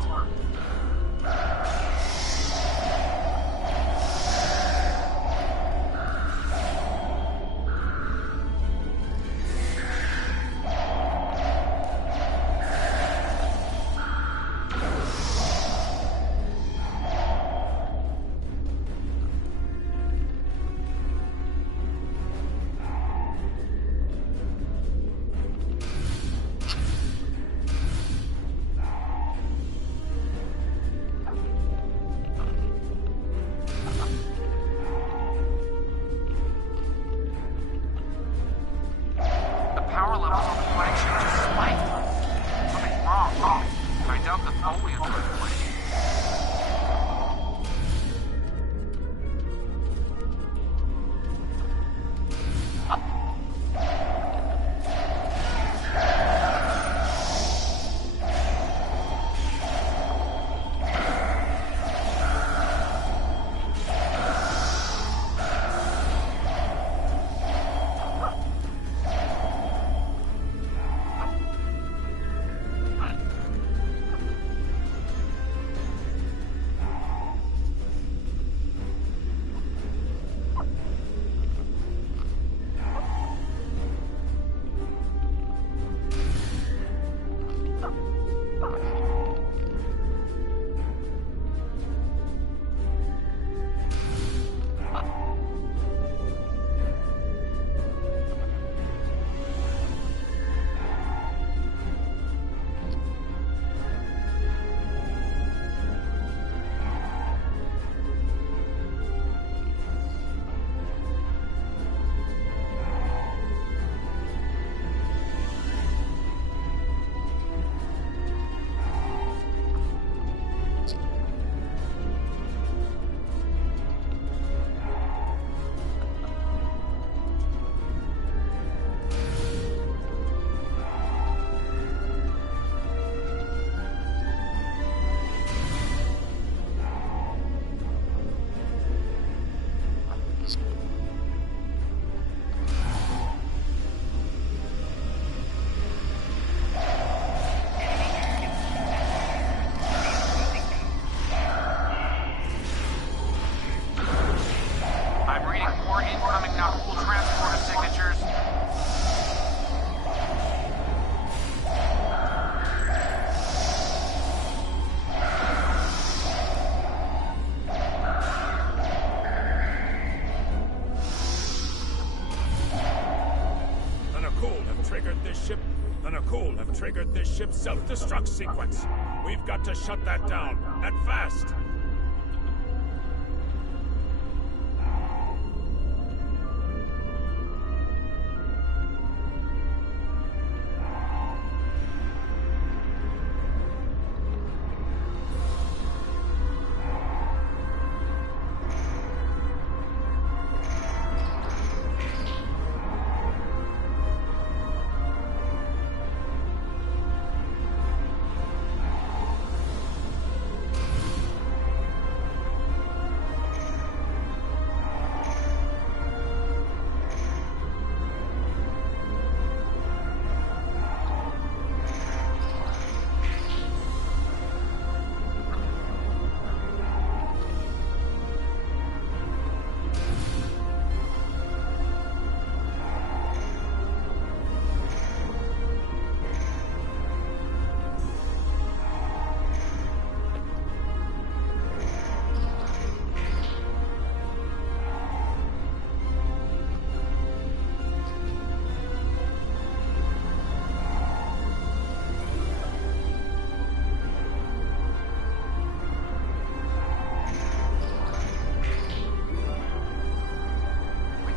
the ship's self-destruct sequence. We've got to shut that down, and fast.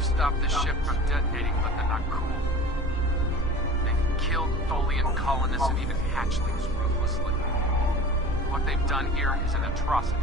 Stop the ship from detonating, but they're not cool. They've killed Tholian colonists and even hatchlings ruthlessly. What they've done here is an atrocity.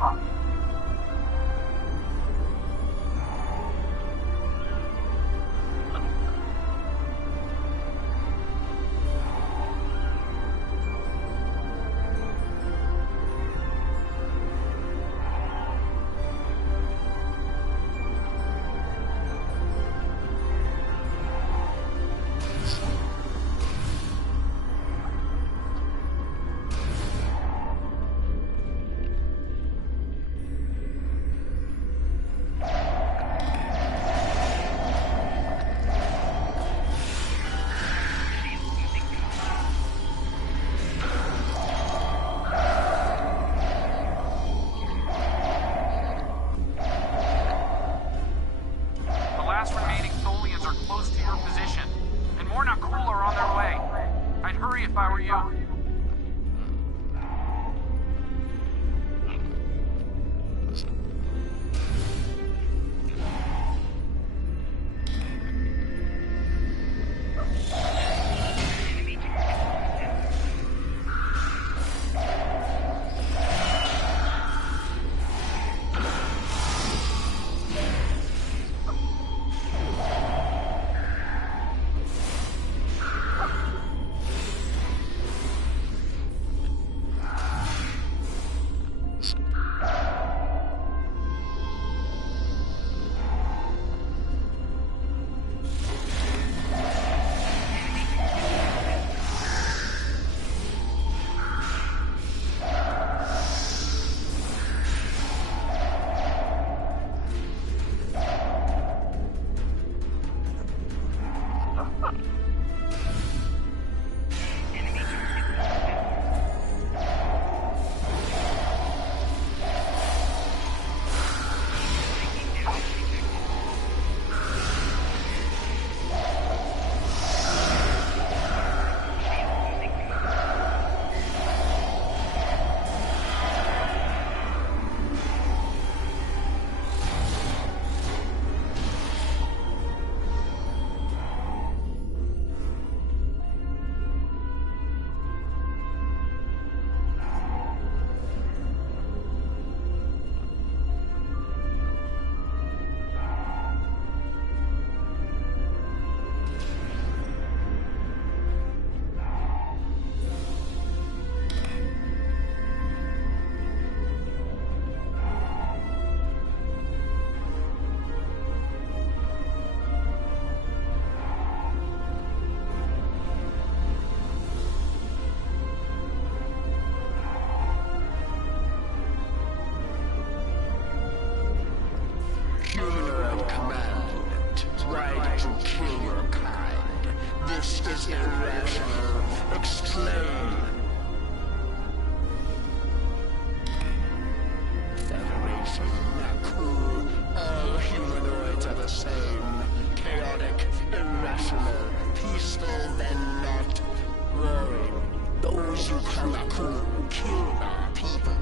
Nakul killed our people,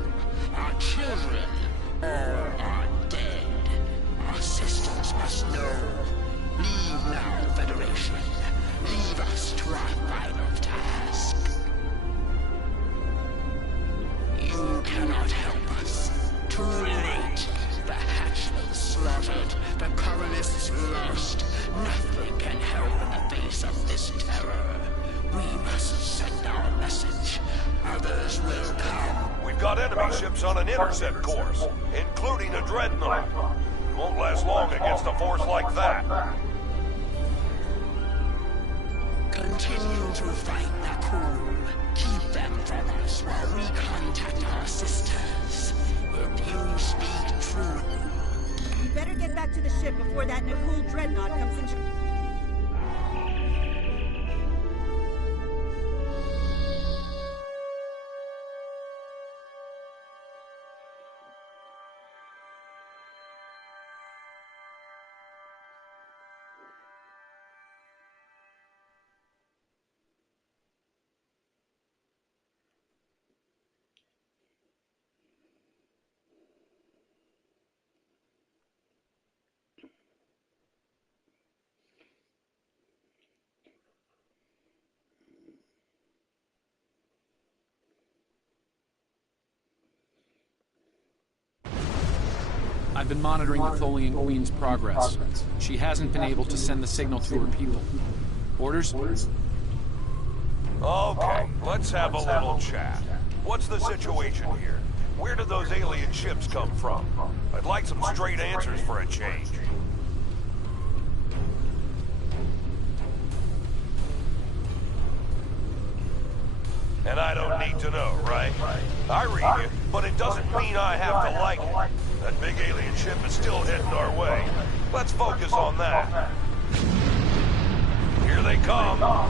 our children, all are dead. Our sisters must know. Leave now, Federation. Leave us to our final task. You cannot help us. Too late. The hatchlings slaughtered, the colonists lost. Nothing can help in the face of this terror. We must send our message. Others will come. We've got enemy ships on an intercept course, including a dreadnought. Won't last long against a force like that. Continue to fight Nakul. Keep them from us while we contact our sisters. If you speak truth. We better get back to the ship before that Nakul dreadnought comes into... I've been monitoring the Tholian Queen's progress. She hasn't been able to send the signal to her people. Orders? Okay, let's have a little chat. What's the situation here? Where did those alien ships come from? I'd like some straight answers for a change. And I don't need to know, right? I read you, but it doesn't mean I have to like it. That big alien ship is still heading our way. Let's focus on that. Here they come.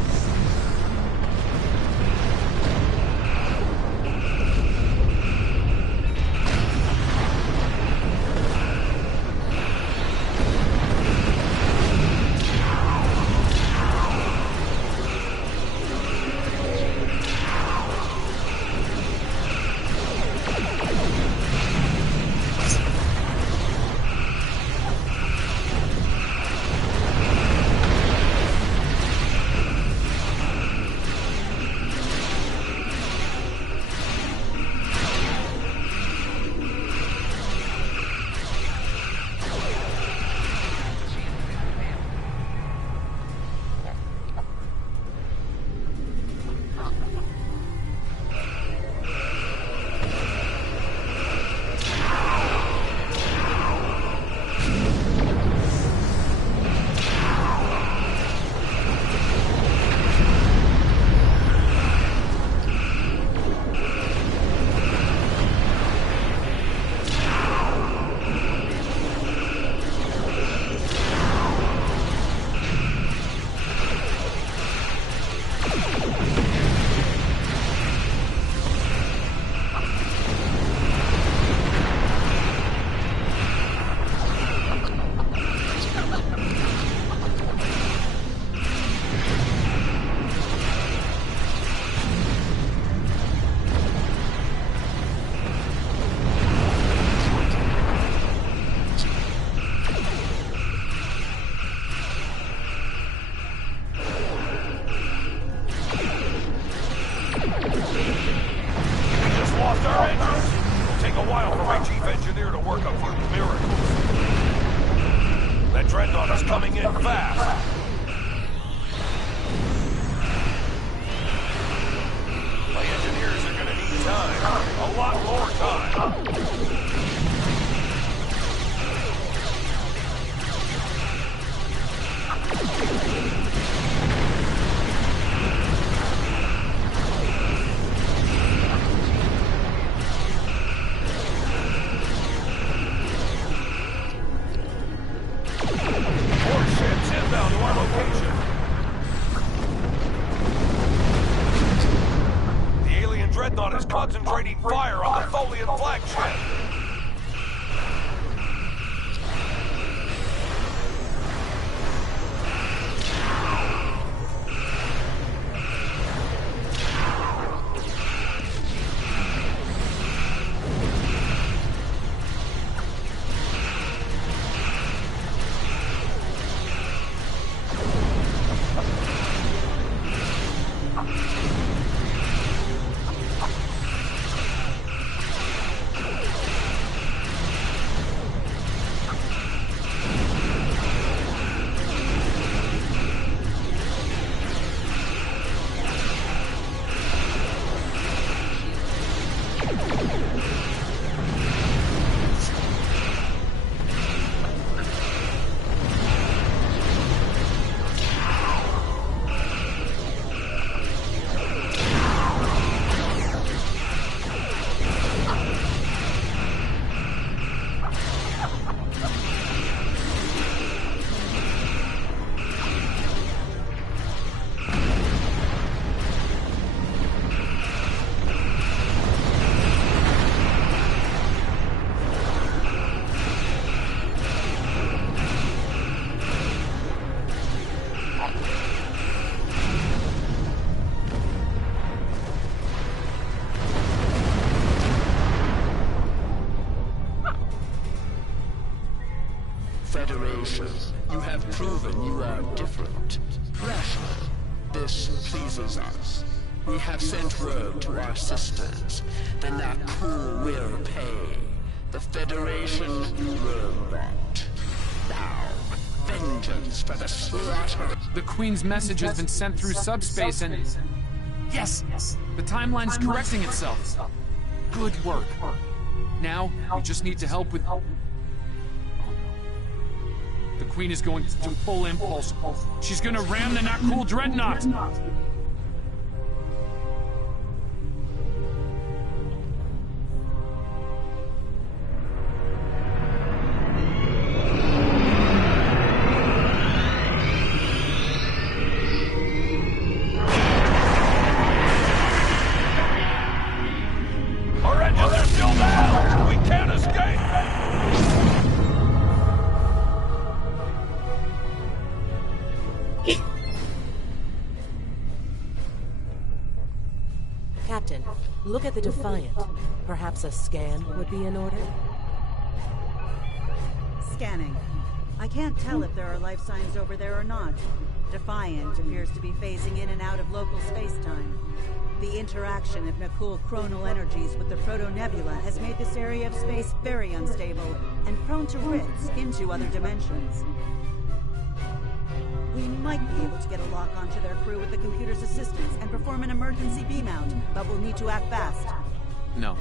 Concentrating fire on the Tholian flagship. Federation. You have proven you are different. Rational. This pleases us. We have sent word to our sisters. The Nakul will pay. The Federation will not. Now, vengeance for the slaughter. The Queen's message has been sent through subspace and... Yes! The timeline's correcting itself. Good work. Now, we just need to help with... Oh no. The Queen is going to full impulse. She's gonna ram the Nakul Dreadnought! Captain, look at the Defiant. Perhaps a scan would be in order? Scanning. I can't tell if there are life signs over there or not. Defiant appears to be phasing in and out of local space-time. The interaction of Nakul chronal energies with the Proto-Nebula has made this area of space very unstable and prone to rifts into other dimensions. We might be able to get a lock onto their crew with the computer's assistance and perform an emergency beam out, but we'll need to act fast. No.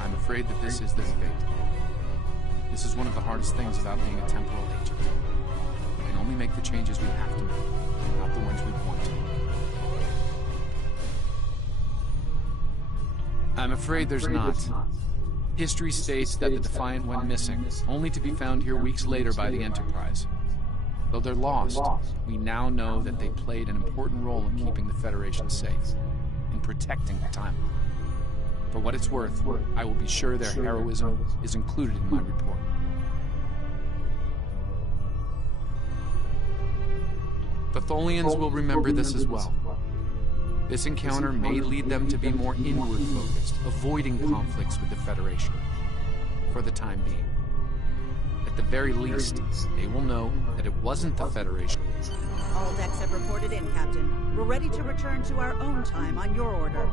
I'm afraid that this is their fate. This is one of the hardest things about being a temporal agent. We can only make the changes we have to make, not the ones we want to. I'm afraid there's not. History states that the Defiant went missing, only to be found here weeks later by the Enterprise. Though they're lost, we now know that they played an important role in keeping the Federation safe, in protecting the timeline. For what it's worth, I will be sure their heroism is included in my report. The Tholians will remember this as well. This encounter may lead them to be more inward-focused, avoiding conflicts with the Federation, for the time being. At the very least, they will know that it wasn't the Federation. All decks have reported in, Captain. We're ready to return to our own time on your order.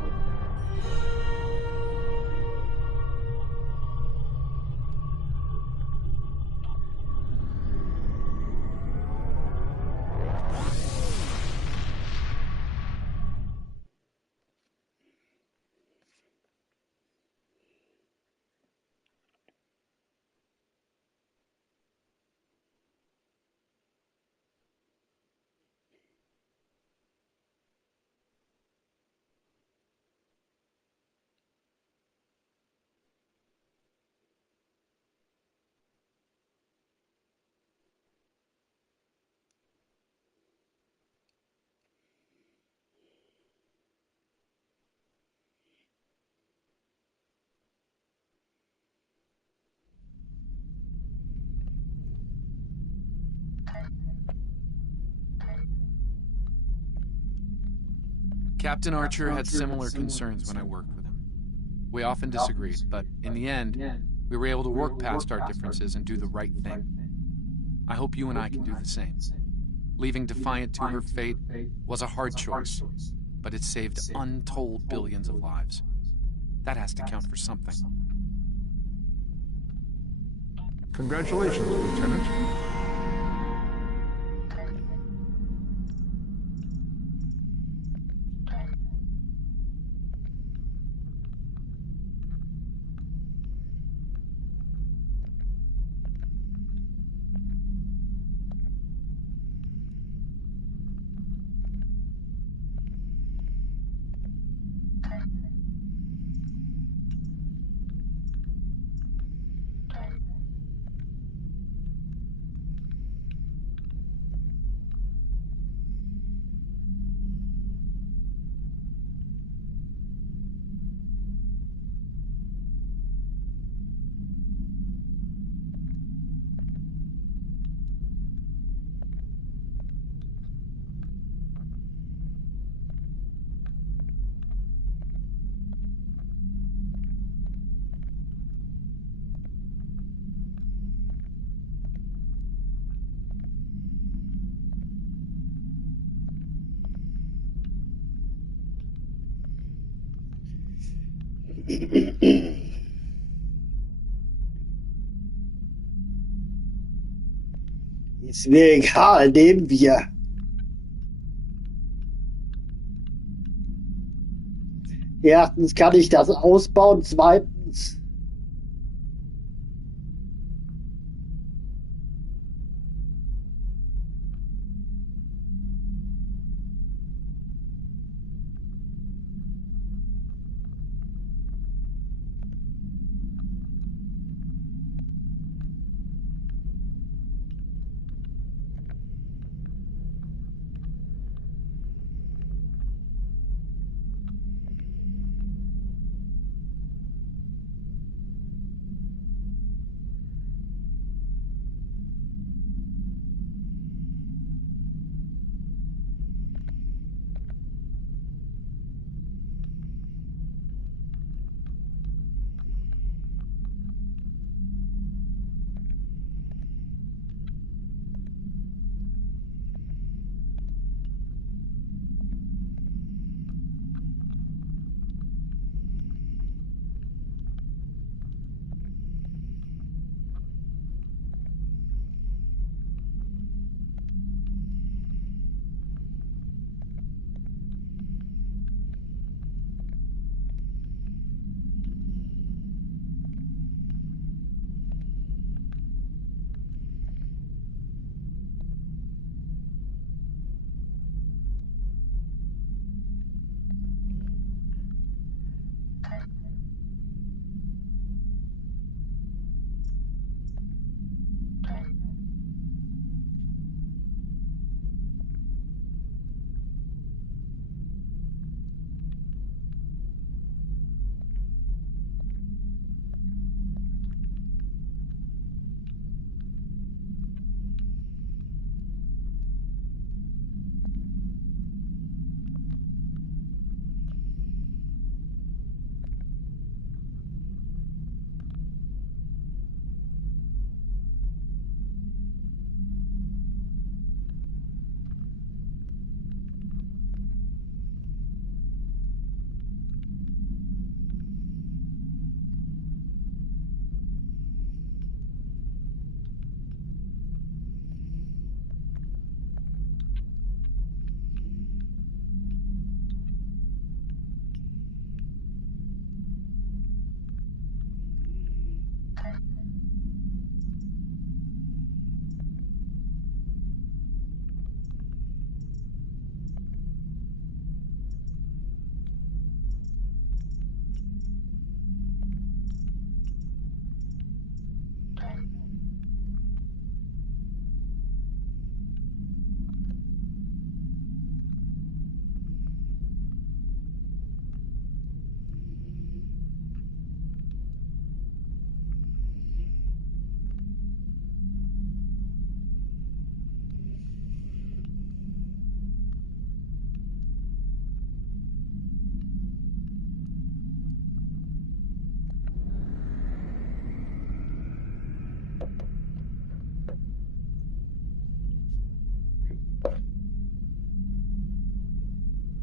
Captain Archer had similar concerns when I worked with him. We often disagreed, but in the end, we were able to work past our differences and do the right thing. I hope you and I can do the same. Leaving Defiant to her fate was a hard choice, but it saved untold billions of lives. That has to count for something. Congratulations, Lieutenant. Ist mir egal, nehmen wir. Erstens kann ich das ausbauen, zweitens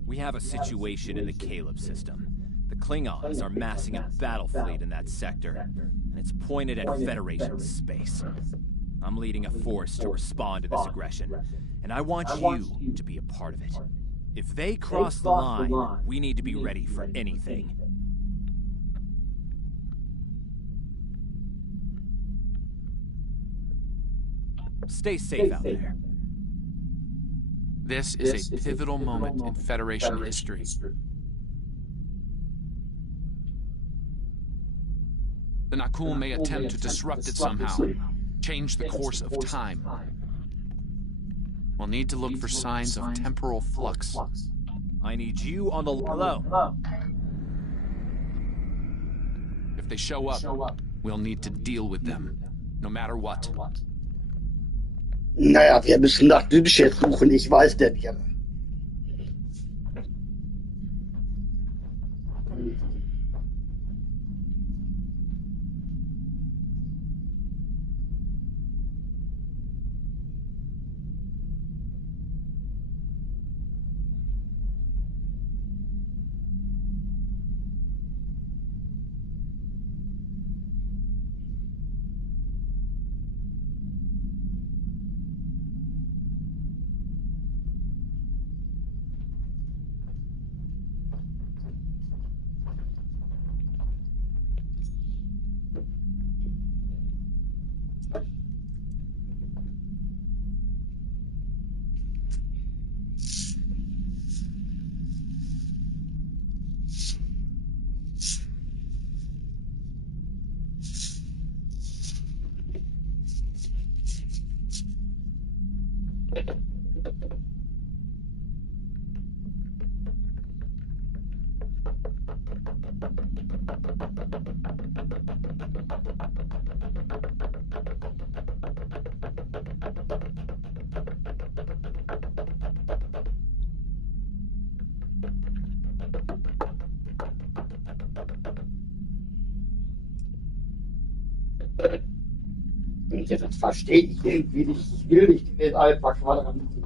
We have a situation in the Caleb system. The Klingons are massing a battle fleet in that sector, and it's pointed at Federation space. I'm leading a force to respond to this aggression, and I want you to be a part of it. If they cross the line, we need to be ready for anything. Stay safe out there. This is a pivotal moment in Federation history. The Nakul may attempt to disrupt it somehow, change the course of time. We'll need to look for signs of temporal flux. I need you on the low. If they show up, we'll need to deal with them, no matter what. Naja, wir müssen nach Dünnschäd suchen, ich weiß denn hier. Ja, das verstehe ich irgendwie nicht. Ich will nicht in den Alpha-Quadranten.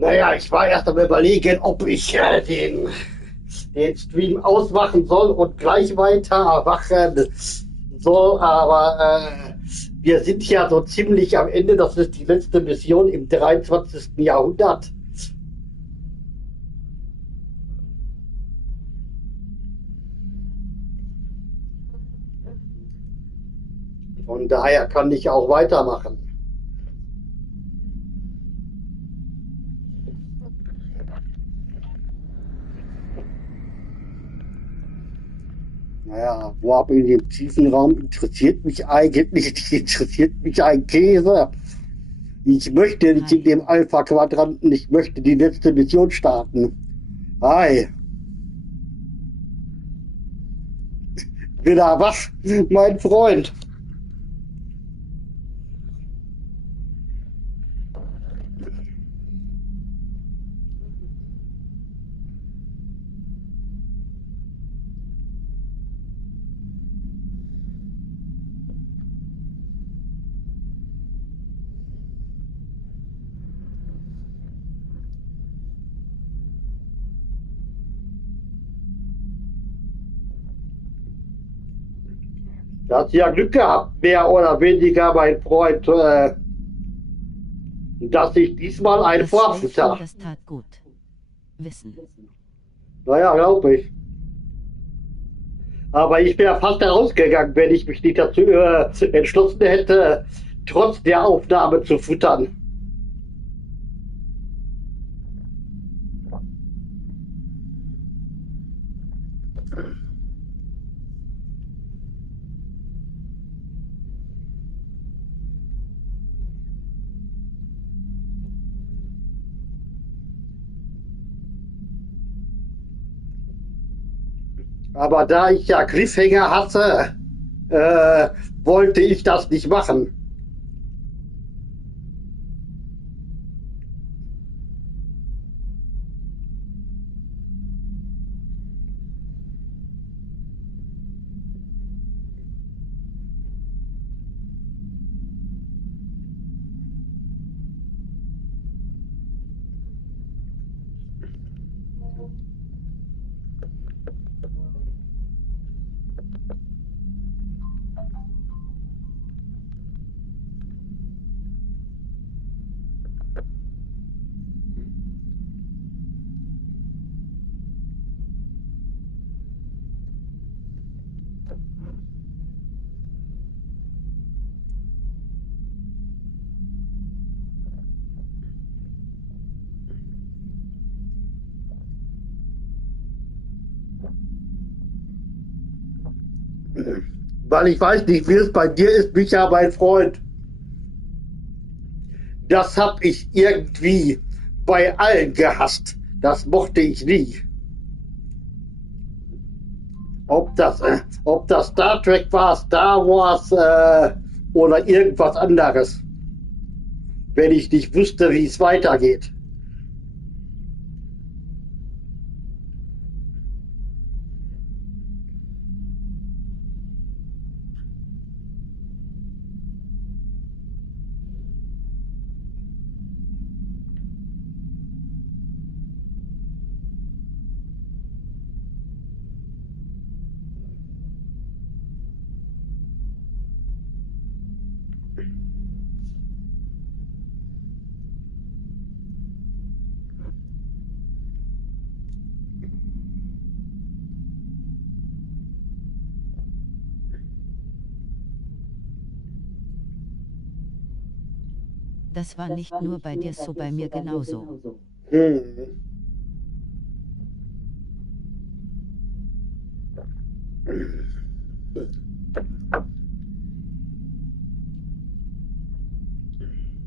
Naja, ich war erst am Überlegen, ob ich den Stream ausmachen soll und gleich weiter wachen soll, aber wir sind ja so ziemlich am Ende. Das ist die letzte Mission im 23. Jahrhundert. Von daher kann ich auch weitermachen. Naja, wo ab in dem tiefen Raum interessiert mich eigentlich nicht, interessiert mich ein Käse. Ich möchte nicht in dem Alpha-Quadranten, ich möchte die letzte Mission starten. Hi. Wieder wach, mein Freund. Du hast ja Glück gehabt, mehr oder weniger, mein Freund, dass ich diesmal ein Das Schläfchen, Vorfutter. das tat gut. Wissen. Naja, glaube ich. Aber ich wäre fast herausgegangen, wenn ich mich nicht dazu entschlossen hätte, trotz der Aufnahme zu futtern. Aber da ich ja Cliffhanger hatte, wollte ich das nicht machen. Weil ich weiß nicht, wie es bei dir ist, Micha, mein Freund. Das hab ich irgendwie bei allen gehasst. Das mochte ich nie. Ob das Star Trek war, Star Wars oder irgendwas anderes. Wenn ich nicht wüsste, wie es weitergeht. Das war nicht nur bei dir so, bei mir genauso. Hm.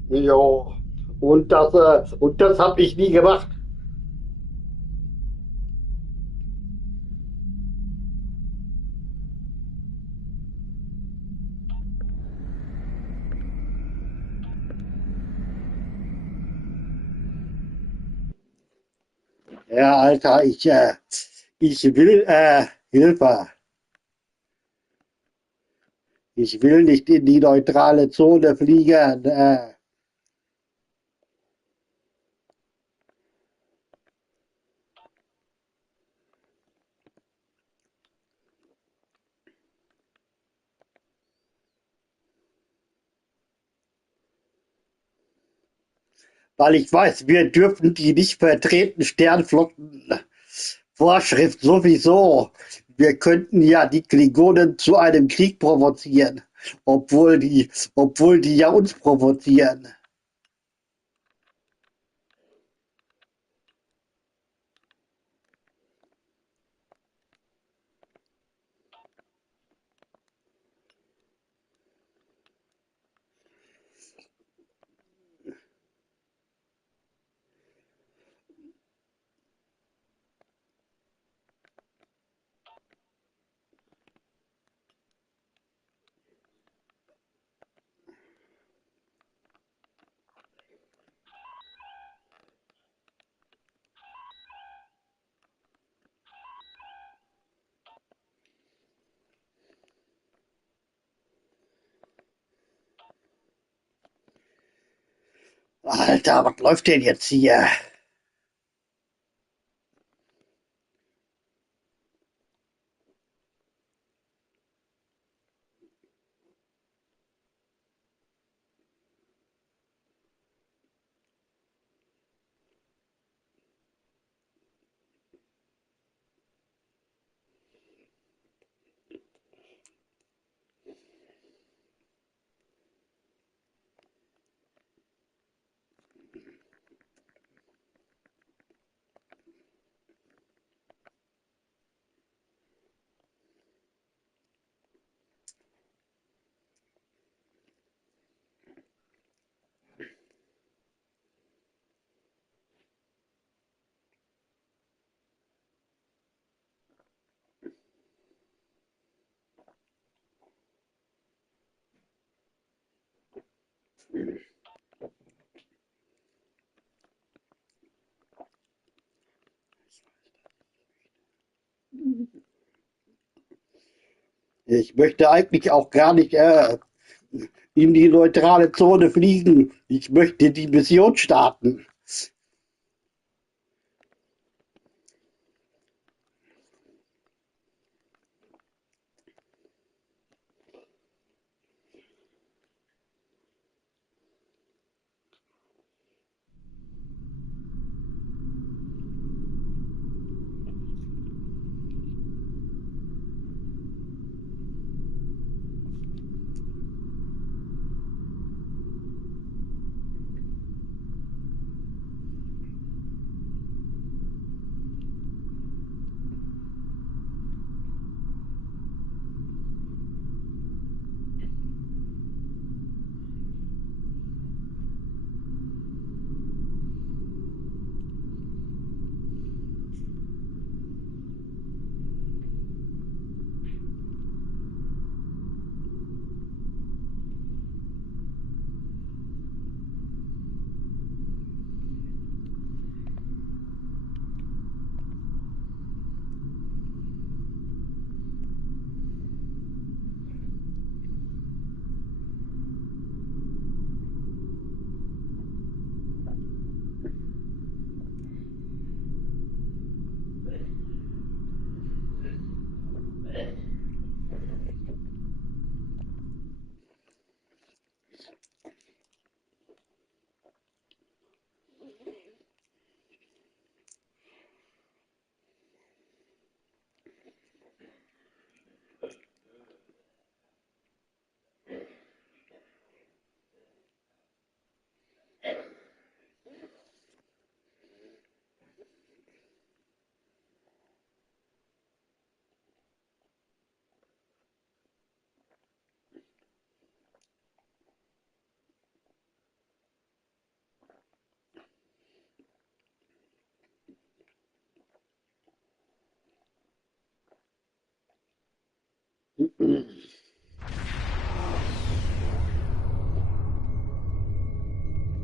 Jo. Und das habe ich nie gemacht. Ja, Alter, ich will, Hilfe. Ich will nicht in die neutrale Zone fliegen. Weil ich weiß, wir dürfen die nicht vertreten, Sternflottenvorschrift sowieso. Wir könnten ja die Klingonen zu einem Krieg provozieren, obwohl die ja uns provozieren. Alter, was läuft denn jetzt hier? Ich möchte eigentlich auch gar nicht in die neutrale Zone fliegen. Ich möchte die Mission starten.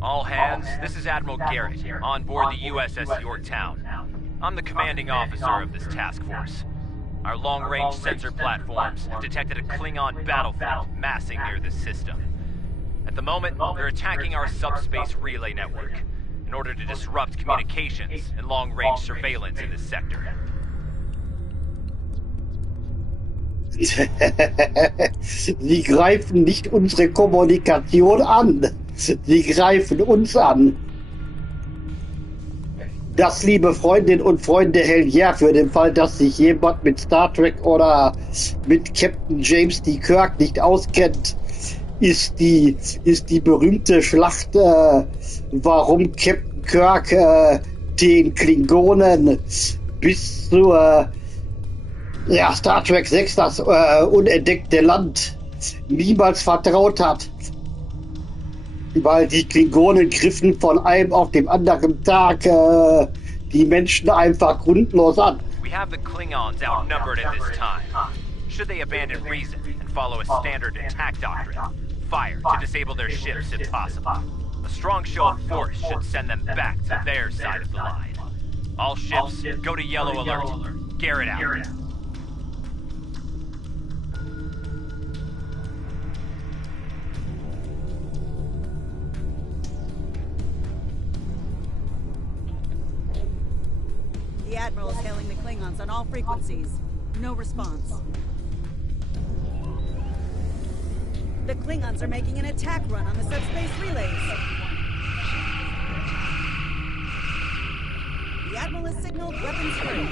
All hands, this is Admiral Garrett, on board the USS Yorktown. I'm the commanding officer of this task force. Our long-range sensor platforms have detected a Klingon battlefield massing near this system. At the moment, they're attacking our subspace relay network in order to disrupt communications and long-range surveillance in this sector. Sie greifen nicht unsere Kommunikation an. Sie greifen uns an. Das, liebe Freundinnen und Freunde, hält ja für den Fall, dass sich jemand mit Star Trek oder mit Captain James D. Kirk nicht auskennt, ist die berühmte Schlacht, warum Captain Kirk den Klingonen bis zur Star Trek 6, das unentdeckte Land, niemals vertraut hat. Weil die Klingonen griffen von einem auf dem anderen Tag die Menschen einfach grundlos an. We have the Klingons outnumbered at this time. Should they abandon reason and follow a standard attack doctrine, fire to disable their ships if possible. A strong show of force should send them back to their side of the line. All ships, go to yellow alert. Garrett out. The Admiral is hailing the Klingons on all frequencies. No response. The Klingons are making an attack run on the subspace relays. The Admiral has signaled weapons free.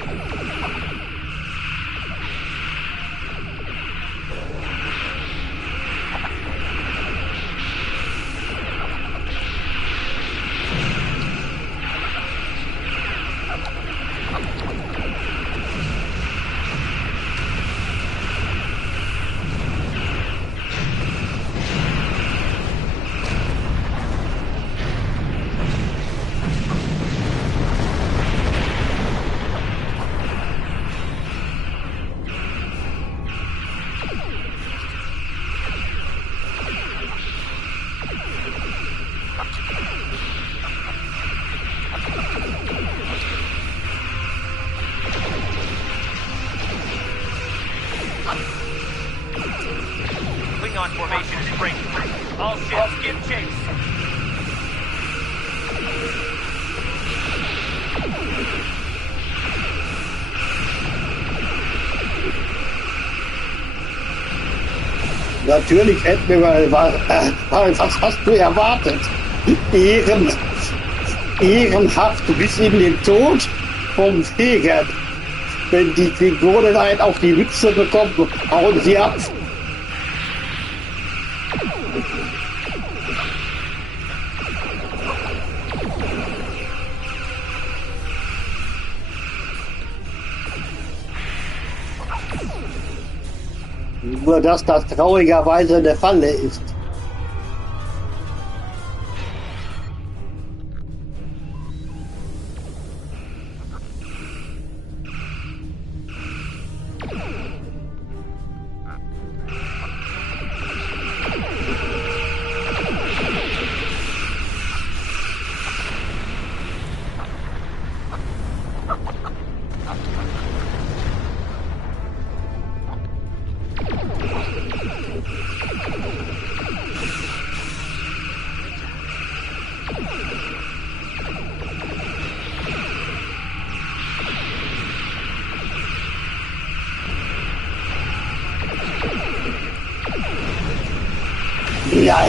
Formation is breaking. All ships, give chase. Natürlich, Admiral, was hast du erwartet? Ehrenhaft bis in den Tod vom Fegern. Wenn die Klingonen einen auf die Mütze bekommen, hauen sie ab. Nur dass das traurigerweise eine Falle ist.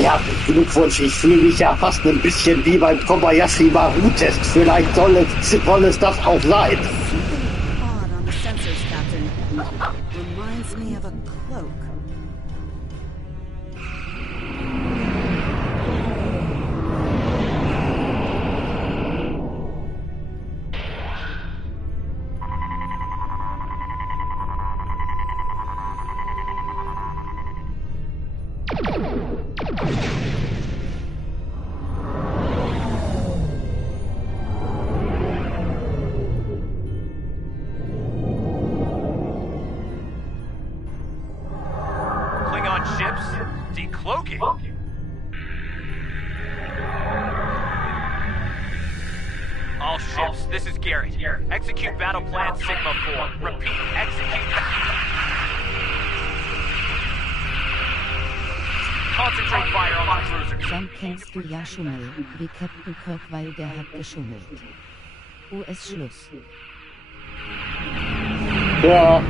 Ja, Glückwunsch. Ich fühle mich ja fast ein bisschen wie beim Kobayashi Maru-Test. Vielleicht soll es das auch sein. Odd on the sensors, Captain. Reminds me of a cloak. Ships, decloaking. All ships, this is Garrett. Execute battle plan Sigma 4. Repeat, execute. Concentrate fire on the cruisers. Dann kennst du ja Schummel, wie Captain Kirk, weil der hat geschummelt. US-Schluss. Ja.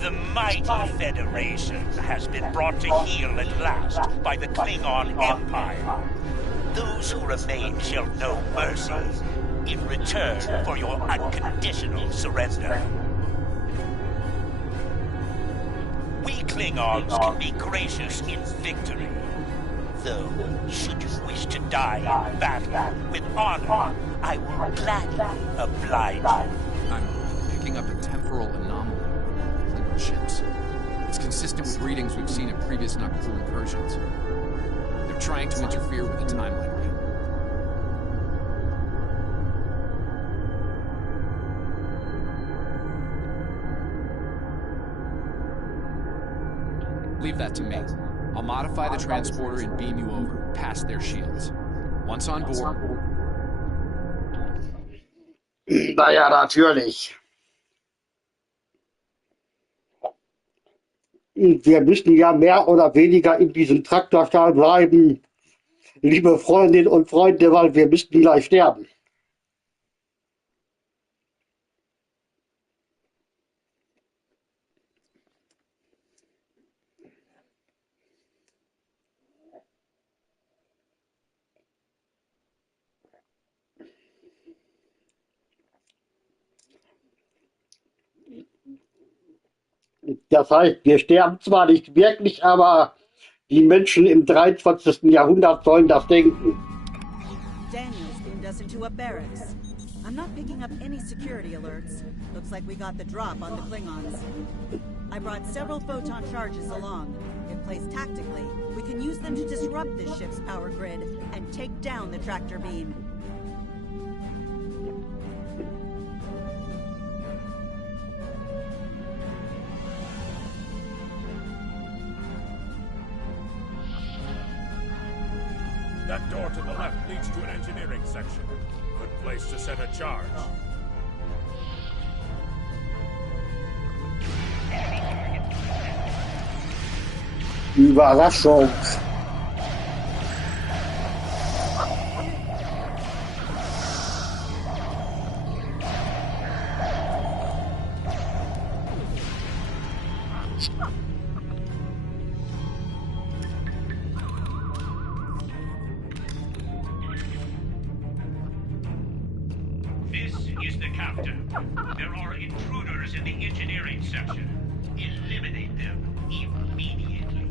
The mighty Federation has been brought to heel at last by the Klingon Empire. Those who remain shall know mercy in return for your unconditional surrender. We Klingons can be gracious in victory, though should you wish to die in battle with honor, I will gladly oblige you. I'm picking up a temporal anomaly. Ships. It's consistent with readings we've seen in previous Nakku incursions. They're trying to interfere with the timeline leave that to me. I'll modify the transporter and beam you over, past their shields. Once on board... Naja, natürlich. Wir müssen ja mehr oder weniger in diesem Traktorstall bleiben, liebe Freundinnen und Freunde, weil wir müssen gleich sterben. Das heißt, wir sterben zwar nicht wirklich, aber die Menschen im 23. Jahrhundert sollen das denken. Daniels beamed us into a barracks. I'm not picking up any security alerts. Looks like we got the drop on the Klingons. I brought several photon charges along. If placed tactically, we can use them to disrupt this ship's power grid and take down the tractor beam. That door to the left leads to an engineering section. Good place to set a charge. Überraschung. This is the Captain. There are intruders in the engineering section. Eliminate them immediately.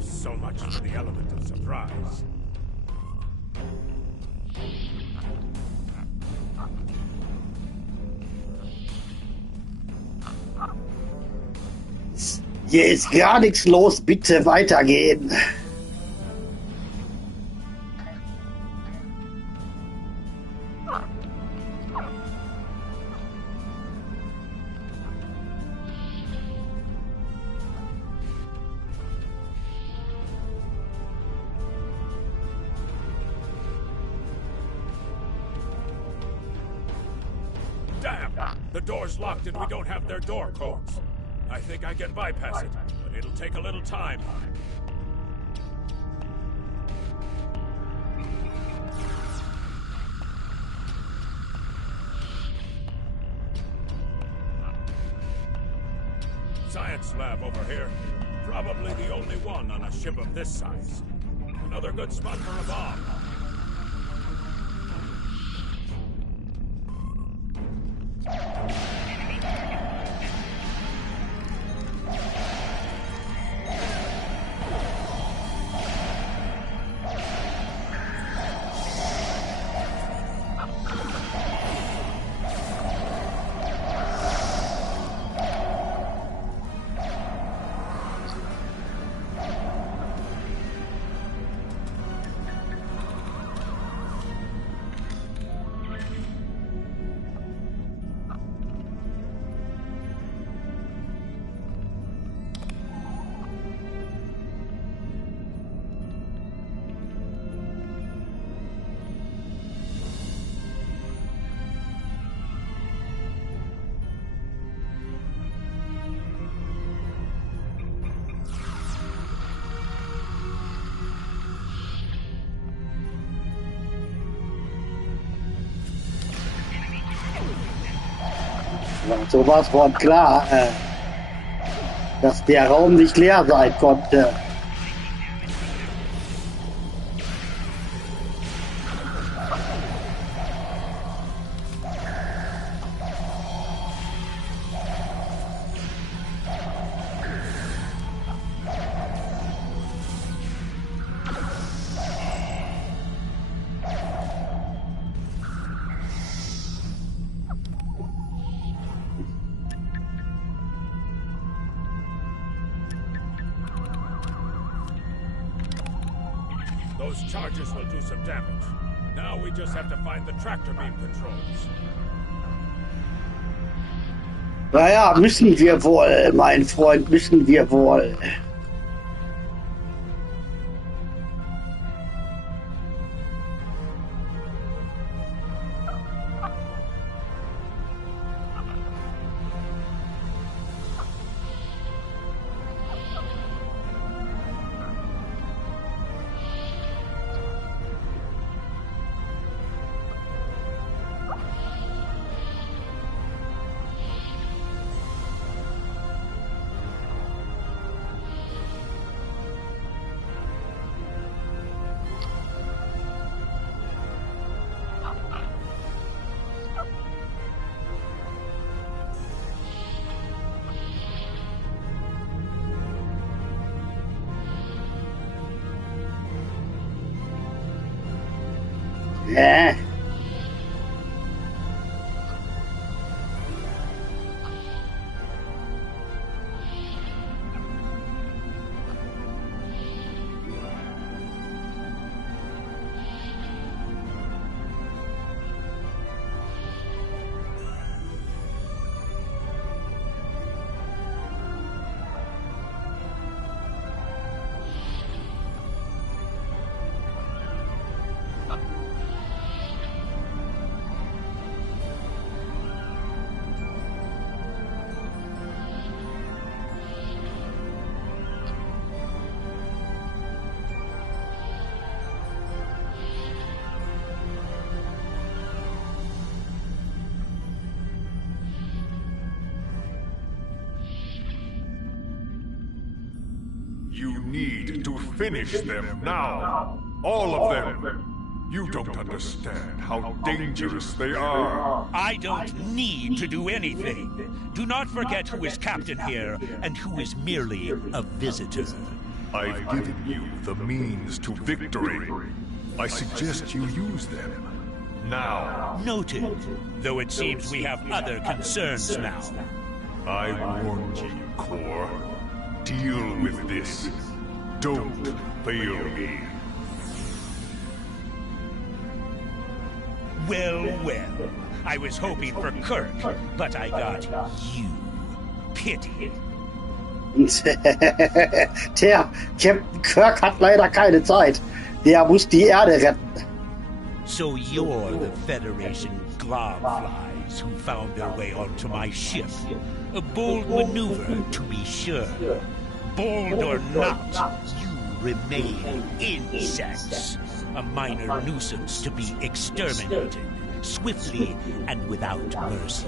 So much for the element of surprise. Hier ist gar nichts los, bitte weitergehen. Damn! The door's locked and we don't have their door codes. I think I can bypass it, but it'll take a little time. Science lab over here. Probably the only one on a ship of this size. Another good spot for a bomb. Sowas von klar, dass der Raum nicht leer sein konnte. Those charges will do some damage. Now we just have to find the tractor beam controls. Naja, müssen wir wohl, mein Freund, müssen wir wohl. You need to finish them now. All of them. You don't understand how dangerous they are. I don't need to do anything. Do not forget who is captain here and who is merely a visitor. I've given you the means to victory. I suggest you use them. Now. Noted. Though it seems we have other concerns now. I warned you, Core. Deal with this. Don't fail me. Well, well. I was hoping for Kirk, but I got you. Pity. Tja, Captain Kirk hat leider keine Zeit. Der muss die Erde retten. So you're the Federation globflies who found their way onto my ship. A bold maneuver, to be sure. Bold or not, you remain insects. A minor nuisance to be exterminated, swiftly and without mercy.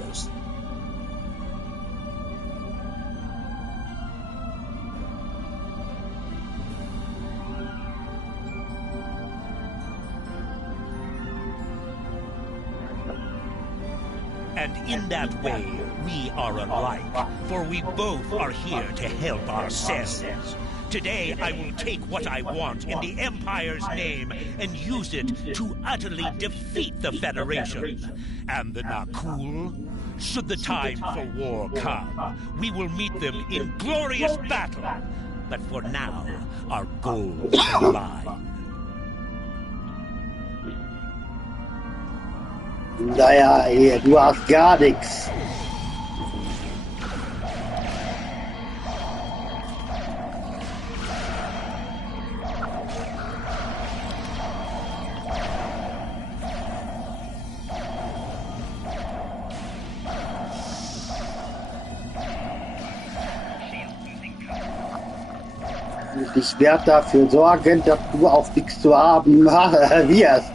And in that way, we are alike, for we both are here to help ourselves. Today, I will take what I want in the Empire's name and use it to utterly defeat the Federation. And the Nakul? Should the time for war come, we will meet them in glorious battle. But for now, our goals align. Naja, hier, du hast gar nichts. Ich werde dafür sorgen, dass du auch nichts zu haben wirst.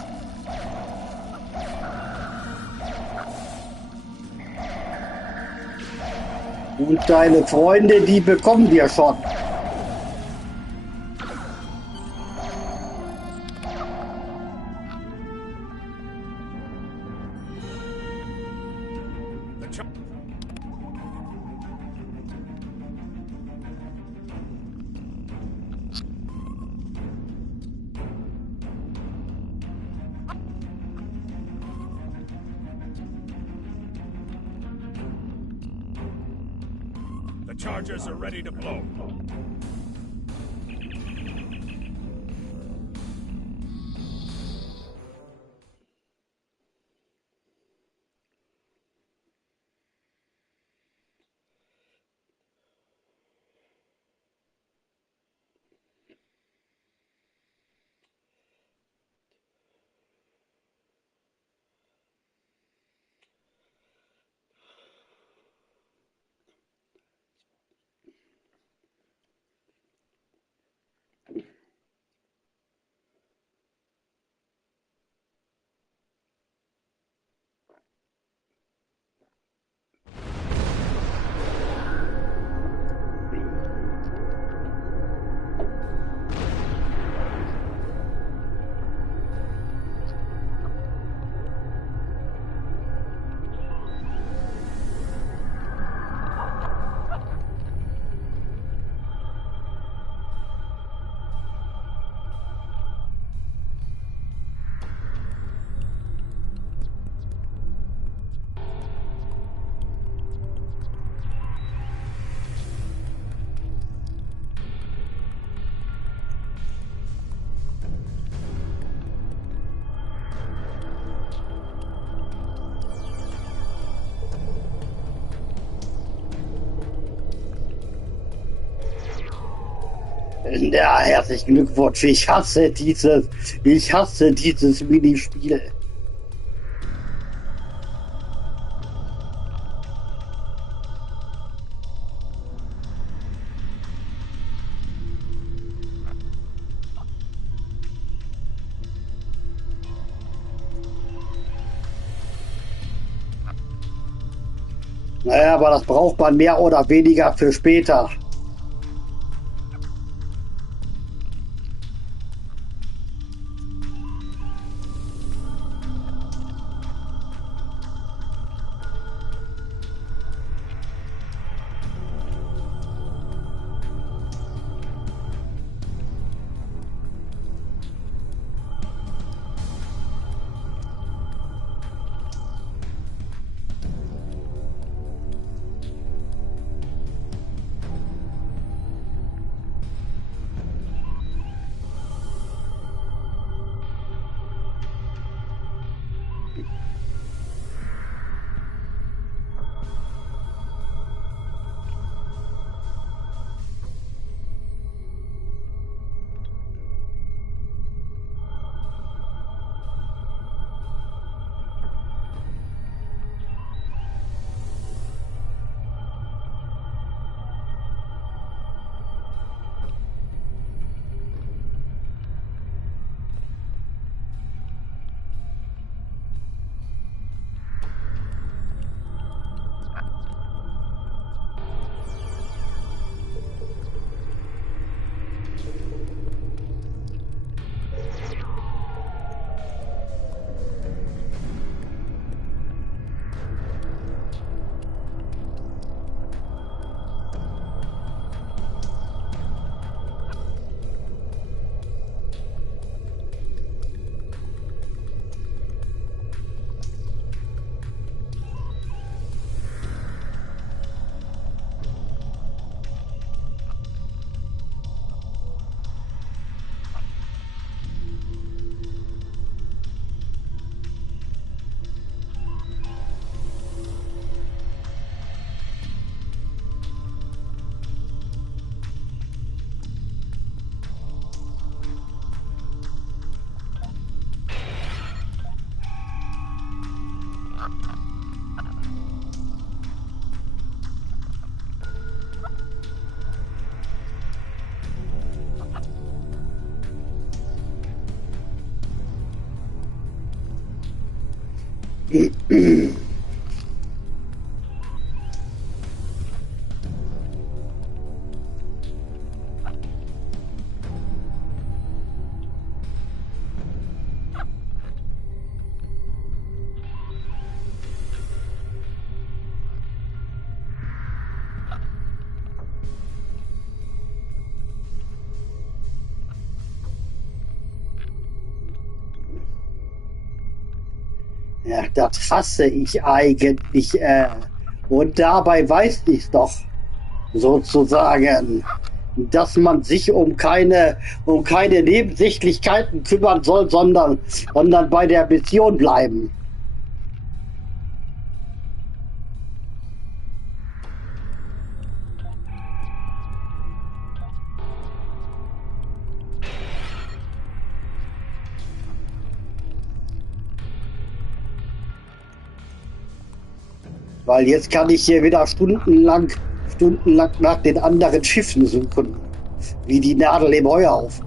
Und deine Freunde, die bekommen wir schon. The chargers are ready to blow. Ja, herzlichen Glückwunsch. Ich hasse dieses Minispiel. Naja, aber das braucht man mehr oder weniger für später. Ja, das hasse ich eigentlich. Und dabei weiß ich doch sozusagen, dass man sich um keine Nebensächlichkeiten kümmern soll, sondern bei der Mission bleiben. Weil jetzt kann ich hier wieder stundenlang nach den anderen Schiffen suchen. Wie die Nadel im Heuhaufen.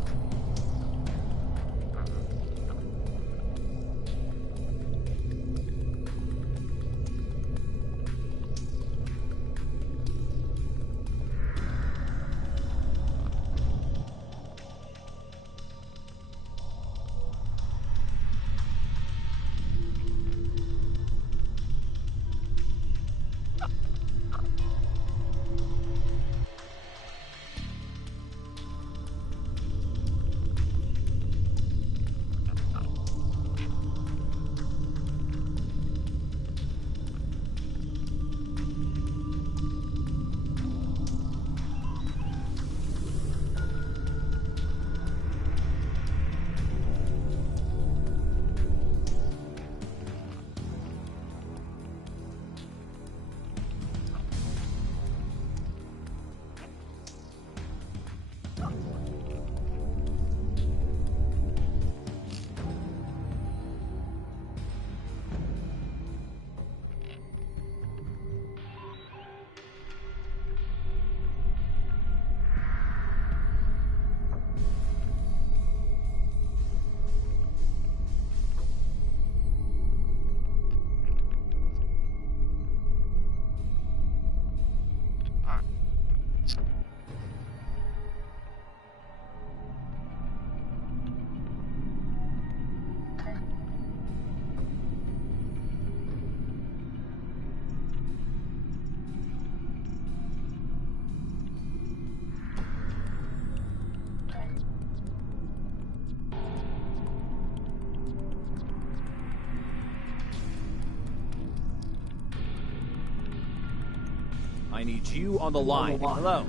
I need you on the line. Hello.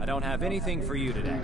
I don't have anything for you today.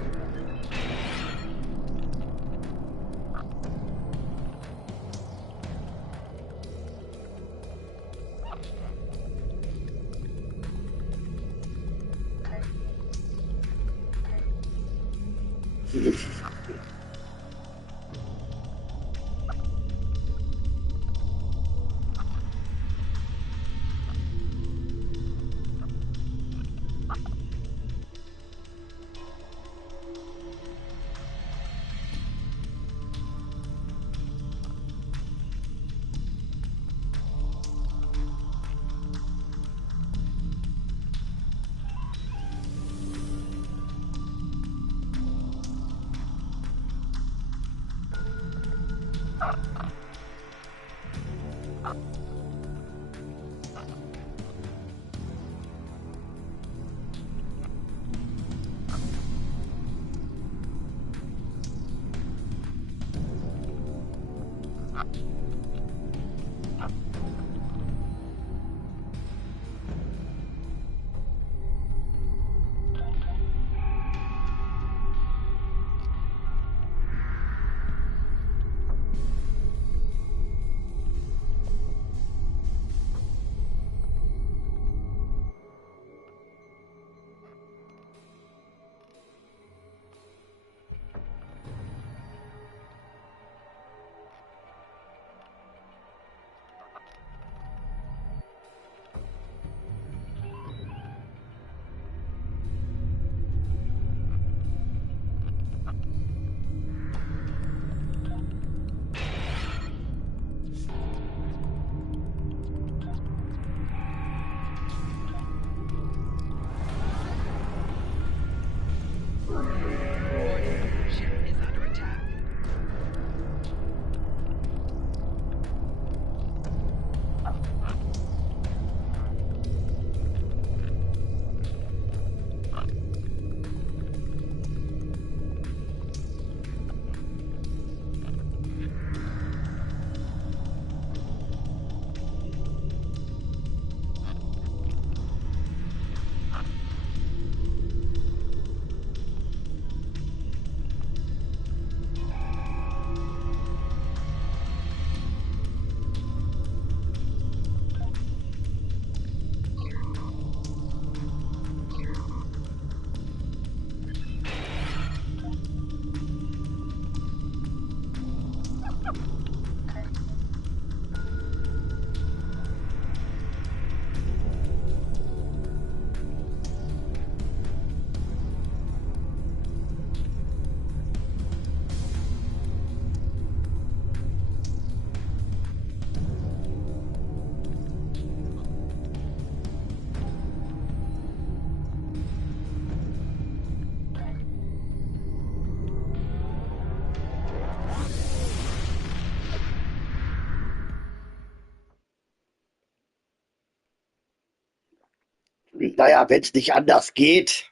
Naja, wenn es nicht anders geht.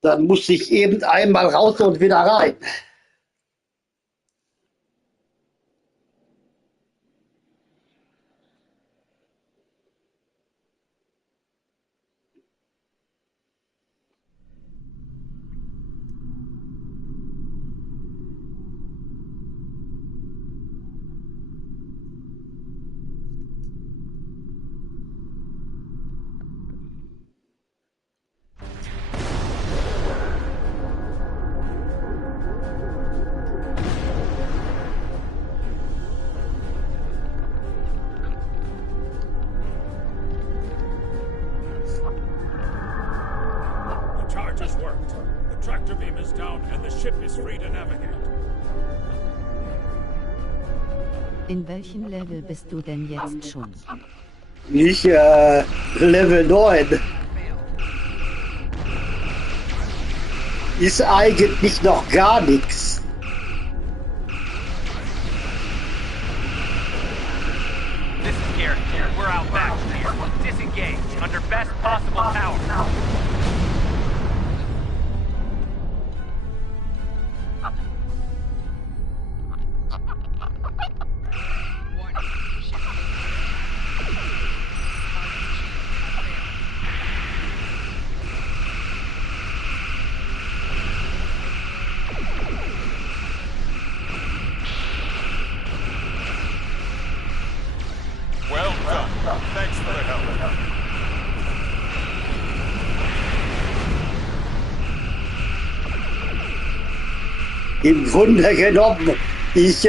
Dann muss ich eben einmal raus und wieder rein. Charges worked. The tractor beam is down and the ship is free to navigate. In welchem Level bist du denn jetzt schon? Ich, Level 9. Ist eigentlich noch gar nichts. This is Garrett. We're outmatched here. Disengage under best possible power. Im Grunde genommen, ich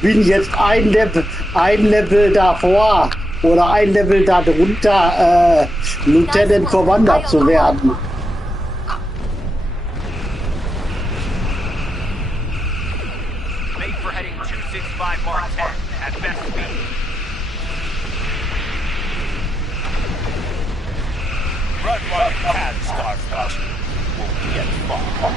bin jetzt ein Level davor oder ein Level darunter, Lieutenant Commander zu werden. Make for heading 265 Mark 10 at best speed. Run while you can, Starfleet. Won't get far.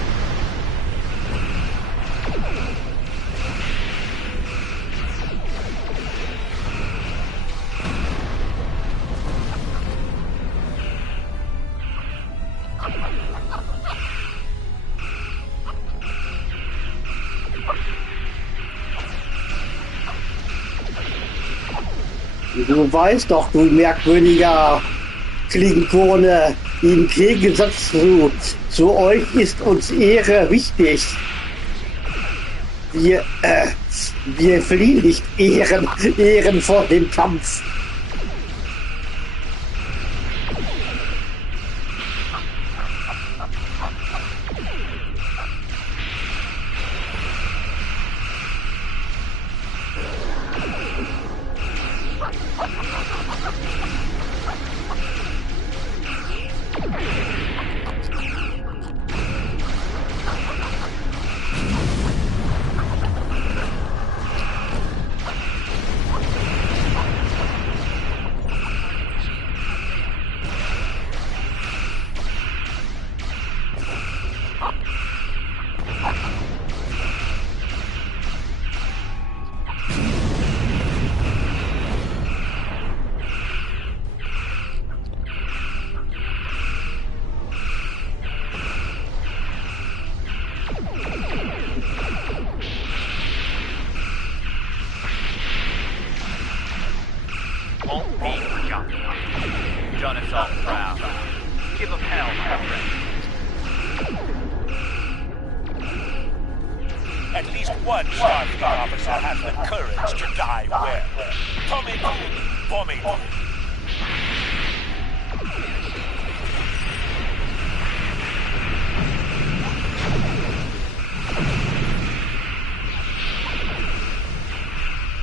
Du weißt doch, du merkwürdiger Klingone, im Gegensatz zu euch ist uns Ehre wichtig. Wir fliehen nicht Ehren vor dem Kampf. Won't be forgotten. You've done us all proud. Give them hell, my friend. At least one Starfleet officer has the courage to die well. Tommy, Tommy.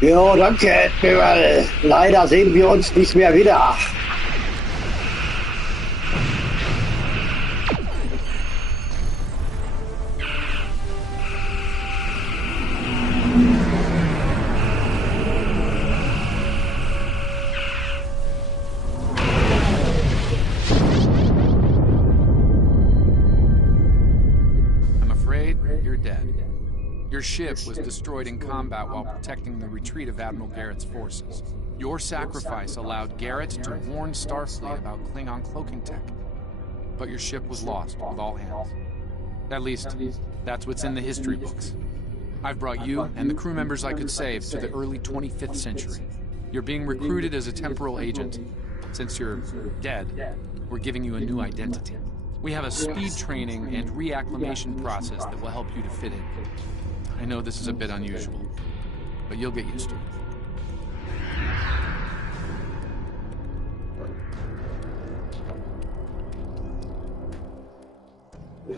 Jo, danke, Admiral. Leider sehen wir uns nicht mehr wieder. Your ship was destroyed in combat while protecting the retreat of Admiral Garrett's forces. Your sacrifice allowed Garrett to warn Starfleet about Klingon cloaking tech. But your ship was lost with all hands. At least, that's what's in the history books. I've brought you and the crew members I could save to the early 25th century. You're being recruited as a temporal agent. Since you're dead, we're giving you a new identity. We have a speed training and reacclimation process that will help you to fit in. I know this is a bit unusual, but you'll get used to it.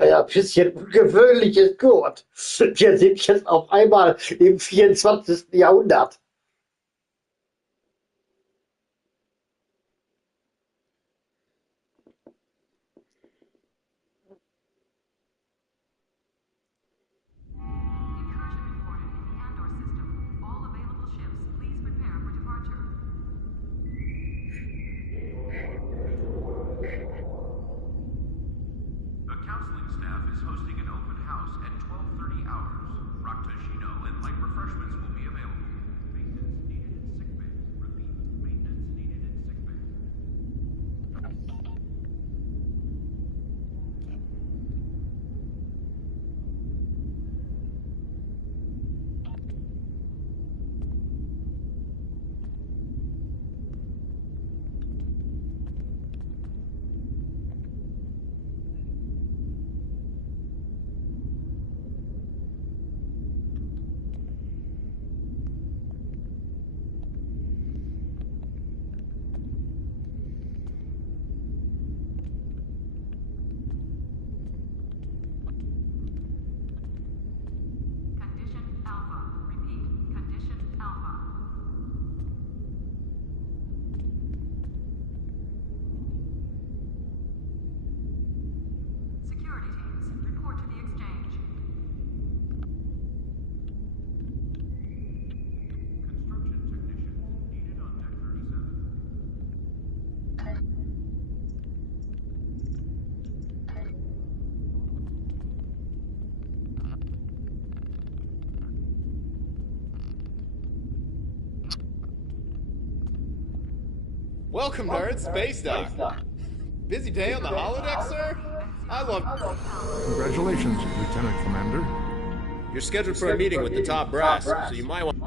Ja, ein bisschen ungewöhnlich ist gut. Wir sind jetzt auf einmal im 24. Jahrhundert. Welcome, nerds. Space Dock. Busy day on the holodeck, sir? I love... Congratulations, Lieutenant Commander. You're scheduled for a meeting with the top brass, so you might want...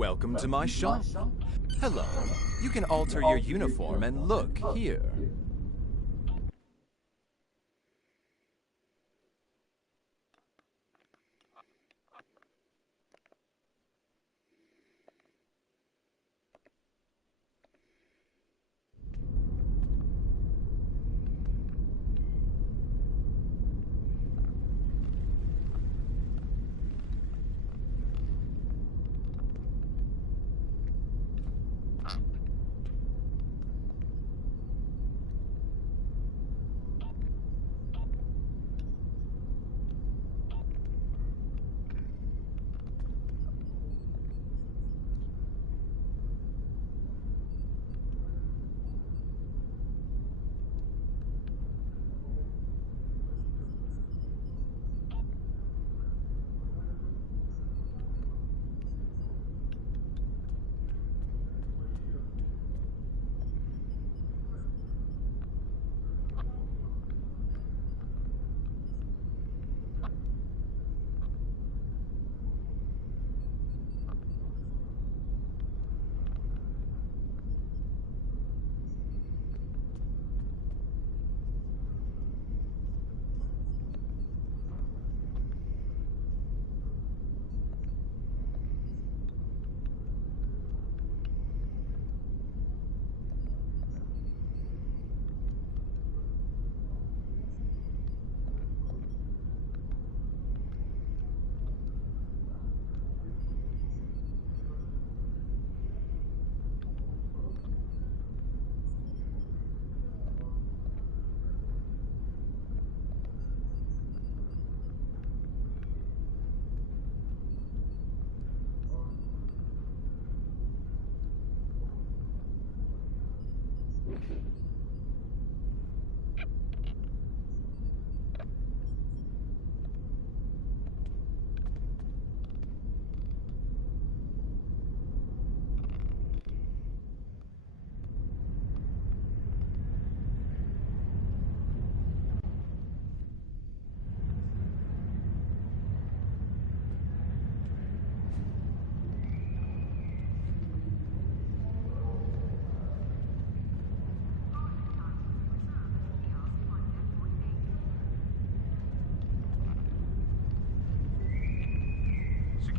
Welcome to my shop. Hello. You can alter your uniform and look here.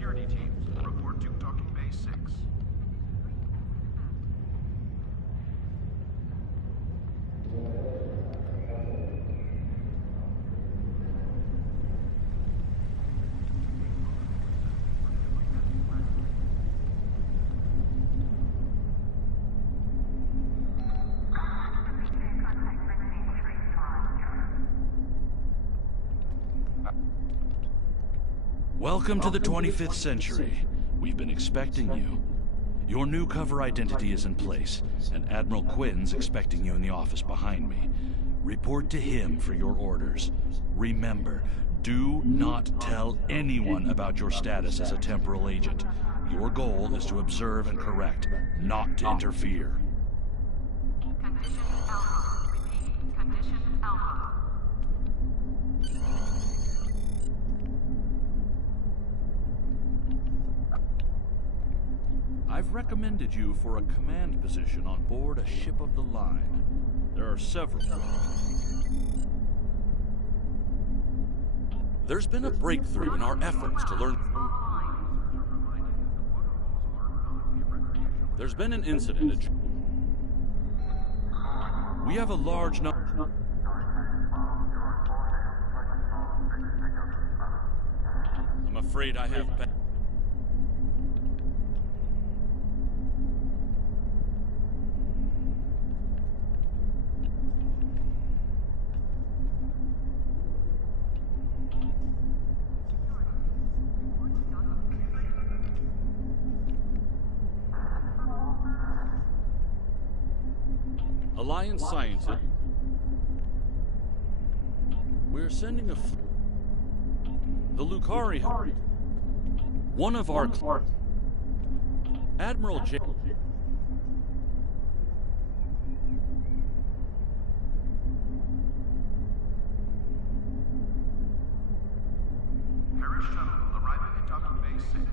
security teams, report to docking bay 6. Welcome to the 25th century. We've been expecting you. Your new cover identity is in place, and Admiral Quinn's expecting you in the office behind me. Report to him for your orders. Remember, do not tell anyone about your status as a temporal agent. Your goal is to observe and correct, not to interfere. Condition Alpha. Repeat. Condition Alpha. I've recommended you for a command position on board a ship of the line. There are several. There's been a breakthrough in our efforts to learn. There's been an incident at... We have a large number... I'm afraid I have... Alliance scientists. We're sending a... The Lucari... One of our... Admiral J... Paris shuttle arriving at docking bay 6.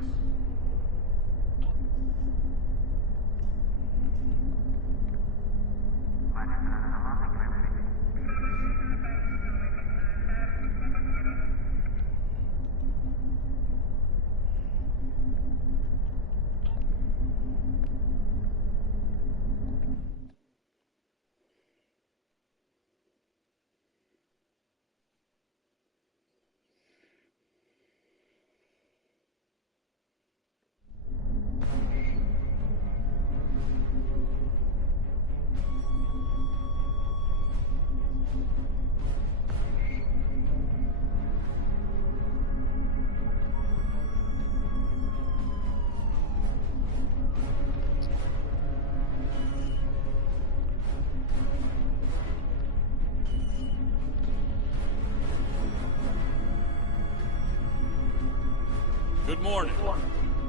Good morning.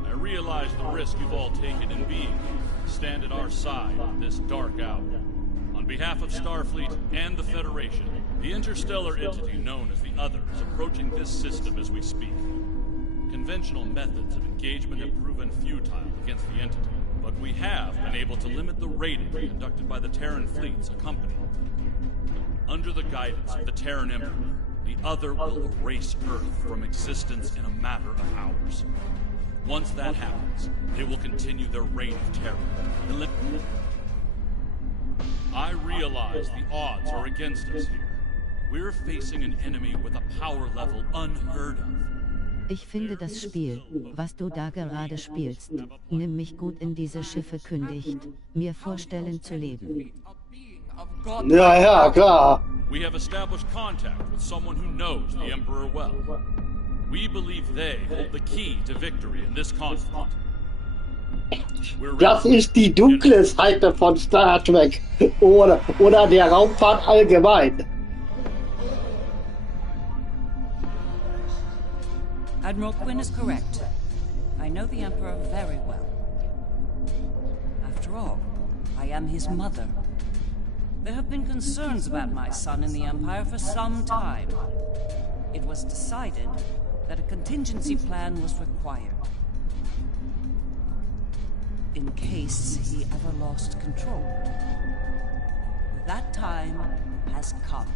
I realize the risk you've all taken in being here. Stand at our side in this dark hour. On behalf of Starfleet and the Federation, the interstellar entity known as the Other is approaching this system as we speak. Conventional methods of engagement have proven futile against the entity, but we have been able to limit the raiding conducted by the Terran fleets accompanying them. Under the guidance of the Terran Emperor, the Other will erase Earth from existence in a matter of hours. Once that happens, they will continue their reign of terror. I realize the odds are against us here. We're facing an enemy with a power level unheard of. Ich finde das Spiel, was du da gerade spielst, nimm mich gut in diese Schiffe kündigt, mir vorstellen zu leben. Ja, klar. We have established contact with someone who knows the Emperor well. We believe they hold the key to victory in this conflict. Das ist die dunkle Seite von Star Trek oder der Raumfahrt allgemein. Admiral Quinn is correct. I know the Emperor very well. After all, I am his mother. There have been concerns about my son in the Empire for some time. It was decided that a contingency plan was required. In case he ever lost control. That time has come.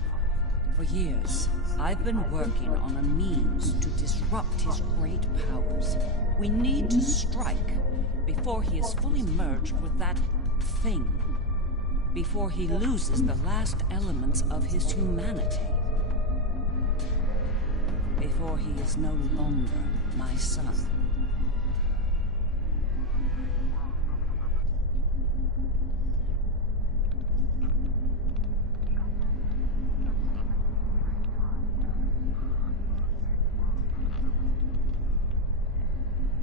For years, I've been working on a means to disrupt his great powers. We need to strike before he is fully merged with that thing. Before he loses the last elements of his humanity. Before he is no longer my son.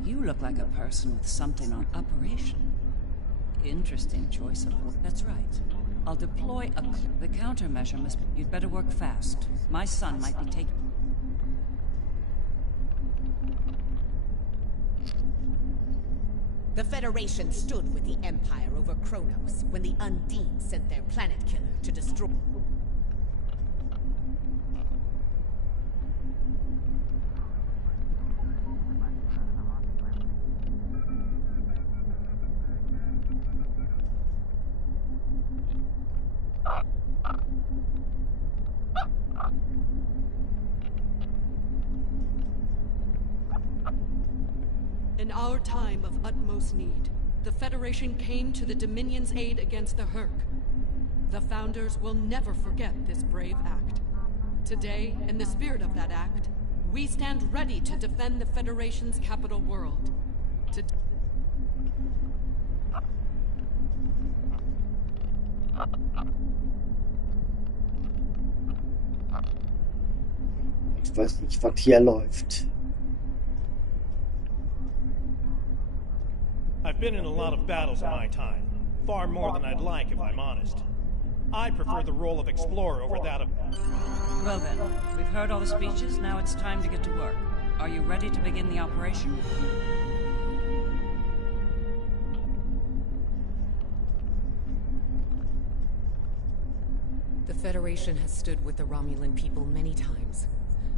You look like a person with something on operation. Interesting choice of word. That's right. I'll deploy the countermeasure must... You'd better work fast. My son might be taken... The Federation stood with the Empire over Kronos when the Undine sent their planet killer to destroy... In our time of utmost need, the Federation came to the Dominion's aid against the Herc. The Founders will never forget this brave act. Today, in the spirit of that act, we stand ready to defend the Federation's capital world. Ich weiß nicht, was hier läuft. I've been in a lot of battles in my time. Far more than I'd like, if I'm honest. I prefer the role of explorer over that of... Well then, we've heard all the speeches, now it's time to get to work. Are you ready to begin the operation? The Federation has stood with the Romulan people many times.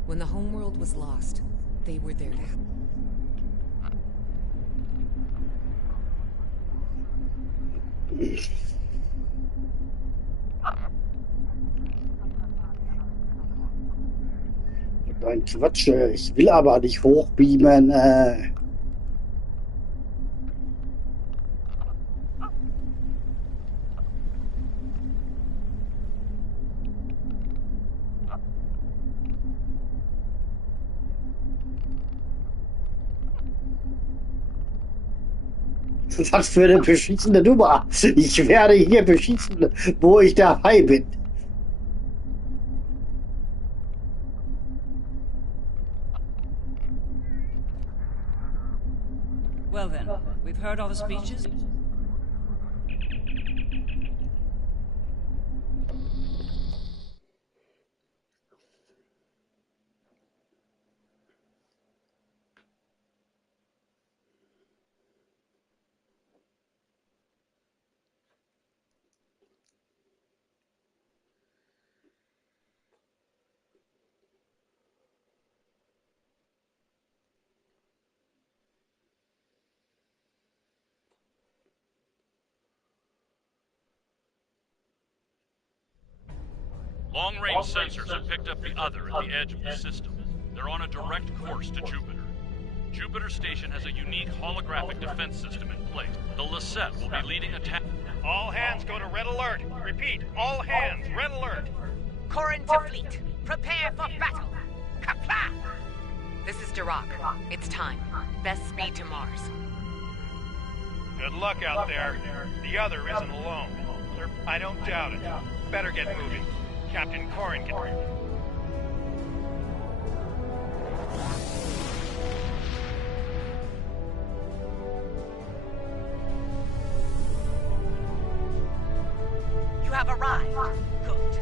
When the homeworld was lost, they were there to help. Ein Quatsch, ich will aber nicht hochbeamen. Was für eine beschissene Nummer. Ich werde hier beschissen, wo ich dabei bin. Well then, we've heard all the speeches. Long-range sensors have picked up the other at the edge of the system. They're on a direct course to Jupiter. Jupiter Station has a unique holographic defense system in place. The Lisette will be leading attack. All hands go to red alert. Repeat, all hands, red alert. Corin to fleet. Prepare for battle. Kapla! This is Dirac. It's time. Best speed to Mars. Good luck out there. The other isn't alone. I don't doubt it. Better get moving. Captain Corin can... You have arrived. Good.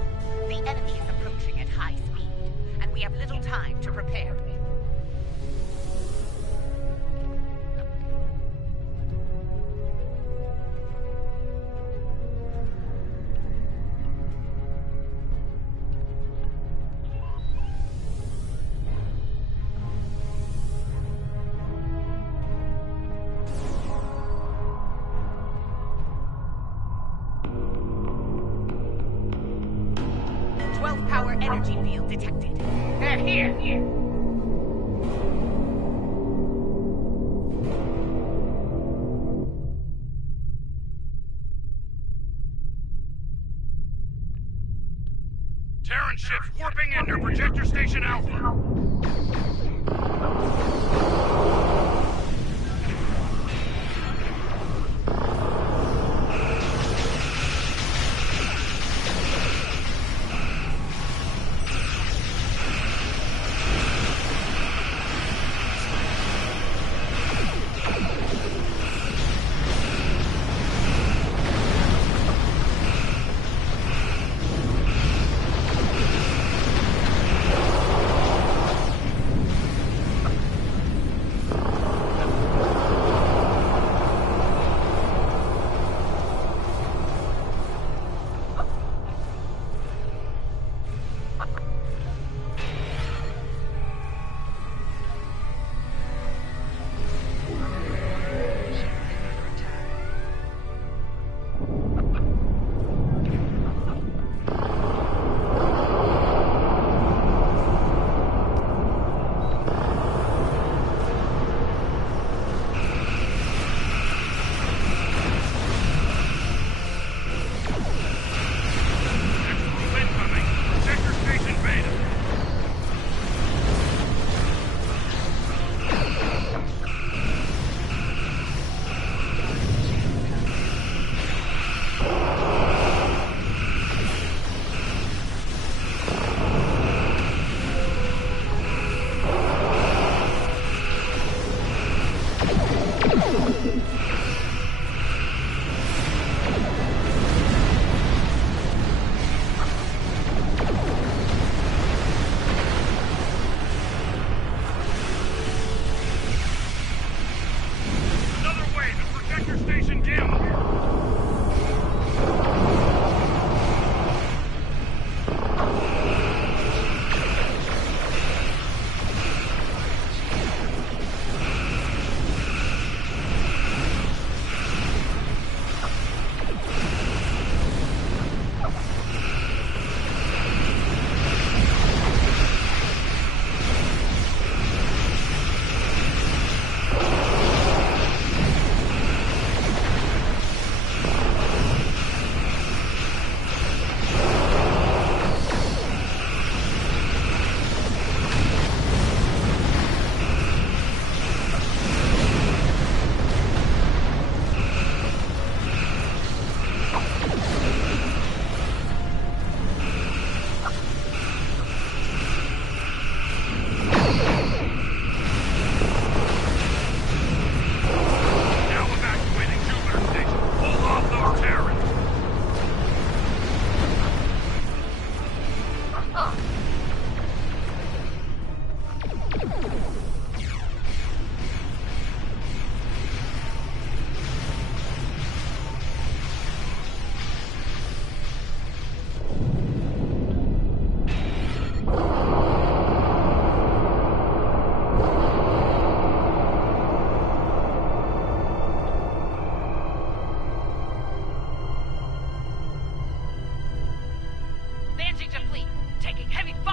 The enemy is approaching at high speed, and we have little time to prepare. 12 power energy field detected. They're here. Terran ships warping in near Projector Station Alpha. Advancing to fleet. Taking heavy fire.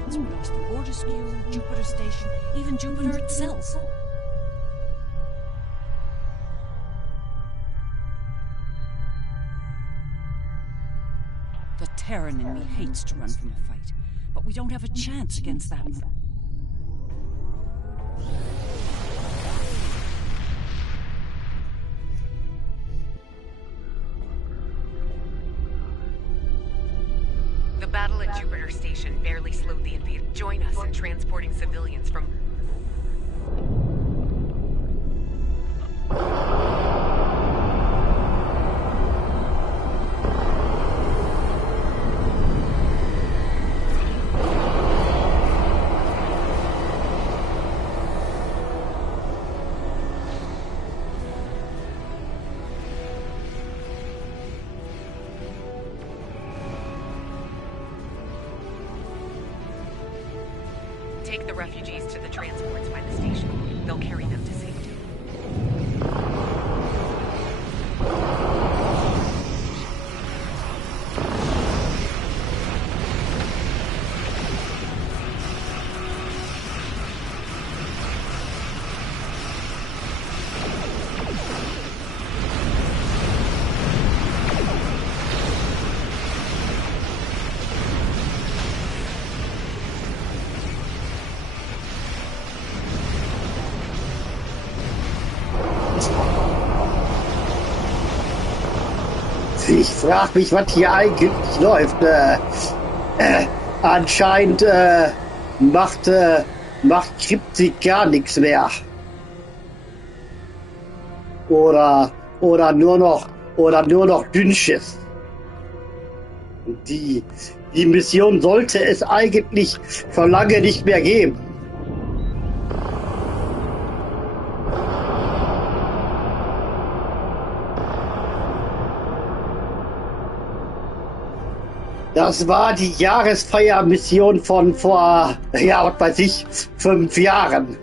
civilians. We lost the Borderskew, Jupiter Station, even Jupiter itself. The Terran in me hates to run from a fight, but we don't have a chance against that. The battle at Jupiter Station barely slowed the invasion. Join us in transporting civilians from... Take the refugees to the transports by the station. They'll carry them to safety. Ich frage mich, was hier eigentlich läuft. Anscheinend macht Kryptik gar nichts mehr. Oder nur noch Dünnschiss. Die Mission sollte es eigentlich schon lange nicht mehr geben. Das war die Jahresfeiermission von vor, ja, was weiß ich, 5 Jahren.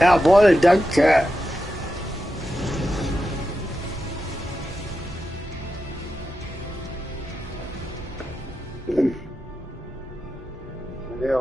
Jawohl, danke. Ja.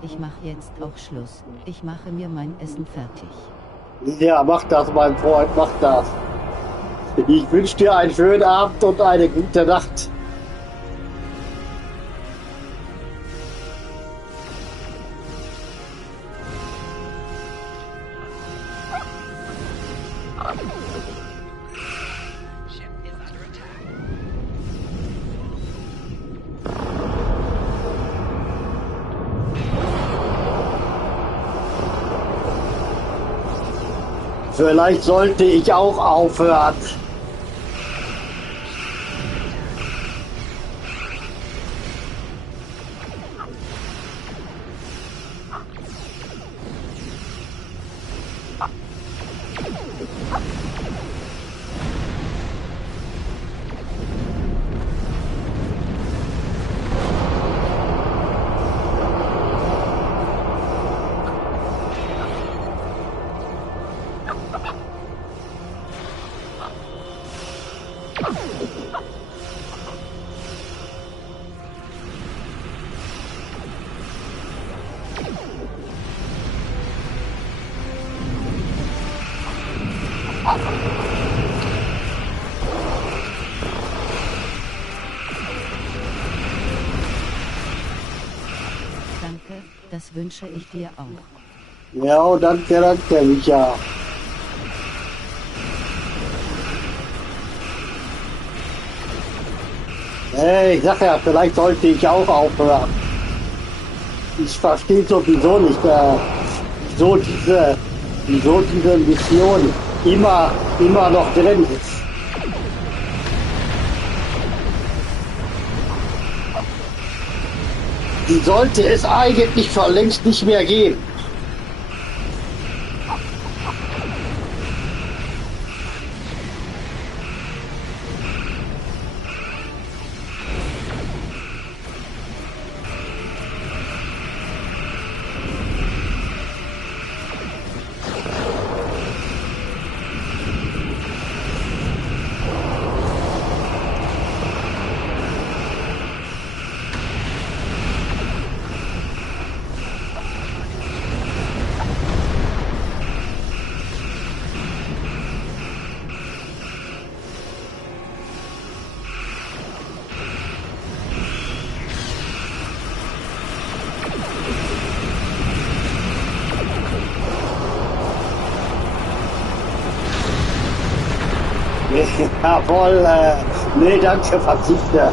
Ich mache jetzt auch Schluss. Ich mache mir mein Essen fertig. Ja, mach das, mein Freund, mach das. Ich wünsche dir einen schönen Abend und eine gute Nacht. Vielleicht sollte ich auch aufhören. Danke, das wünsche ich dir auch. Ja, danke, Micha. Ich sag ja, vielleicht sollte ich auch aufhören. Ich verstehe sowieso nicht, wieso diese Mission immer noch drin ist. Die sollte es eigentlich schon längst nicht mehr geben. Jawohl, nee, danke, verzichte.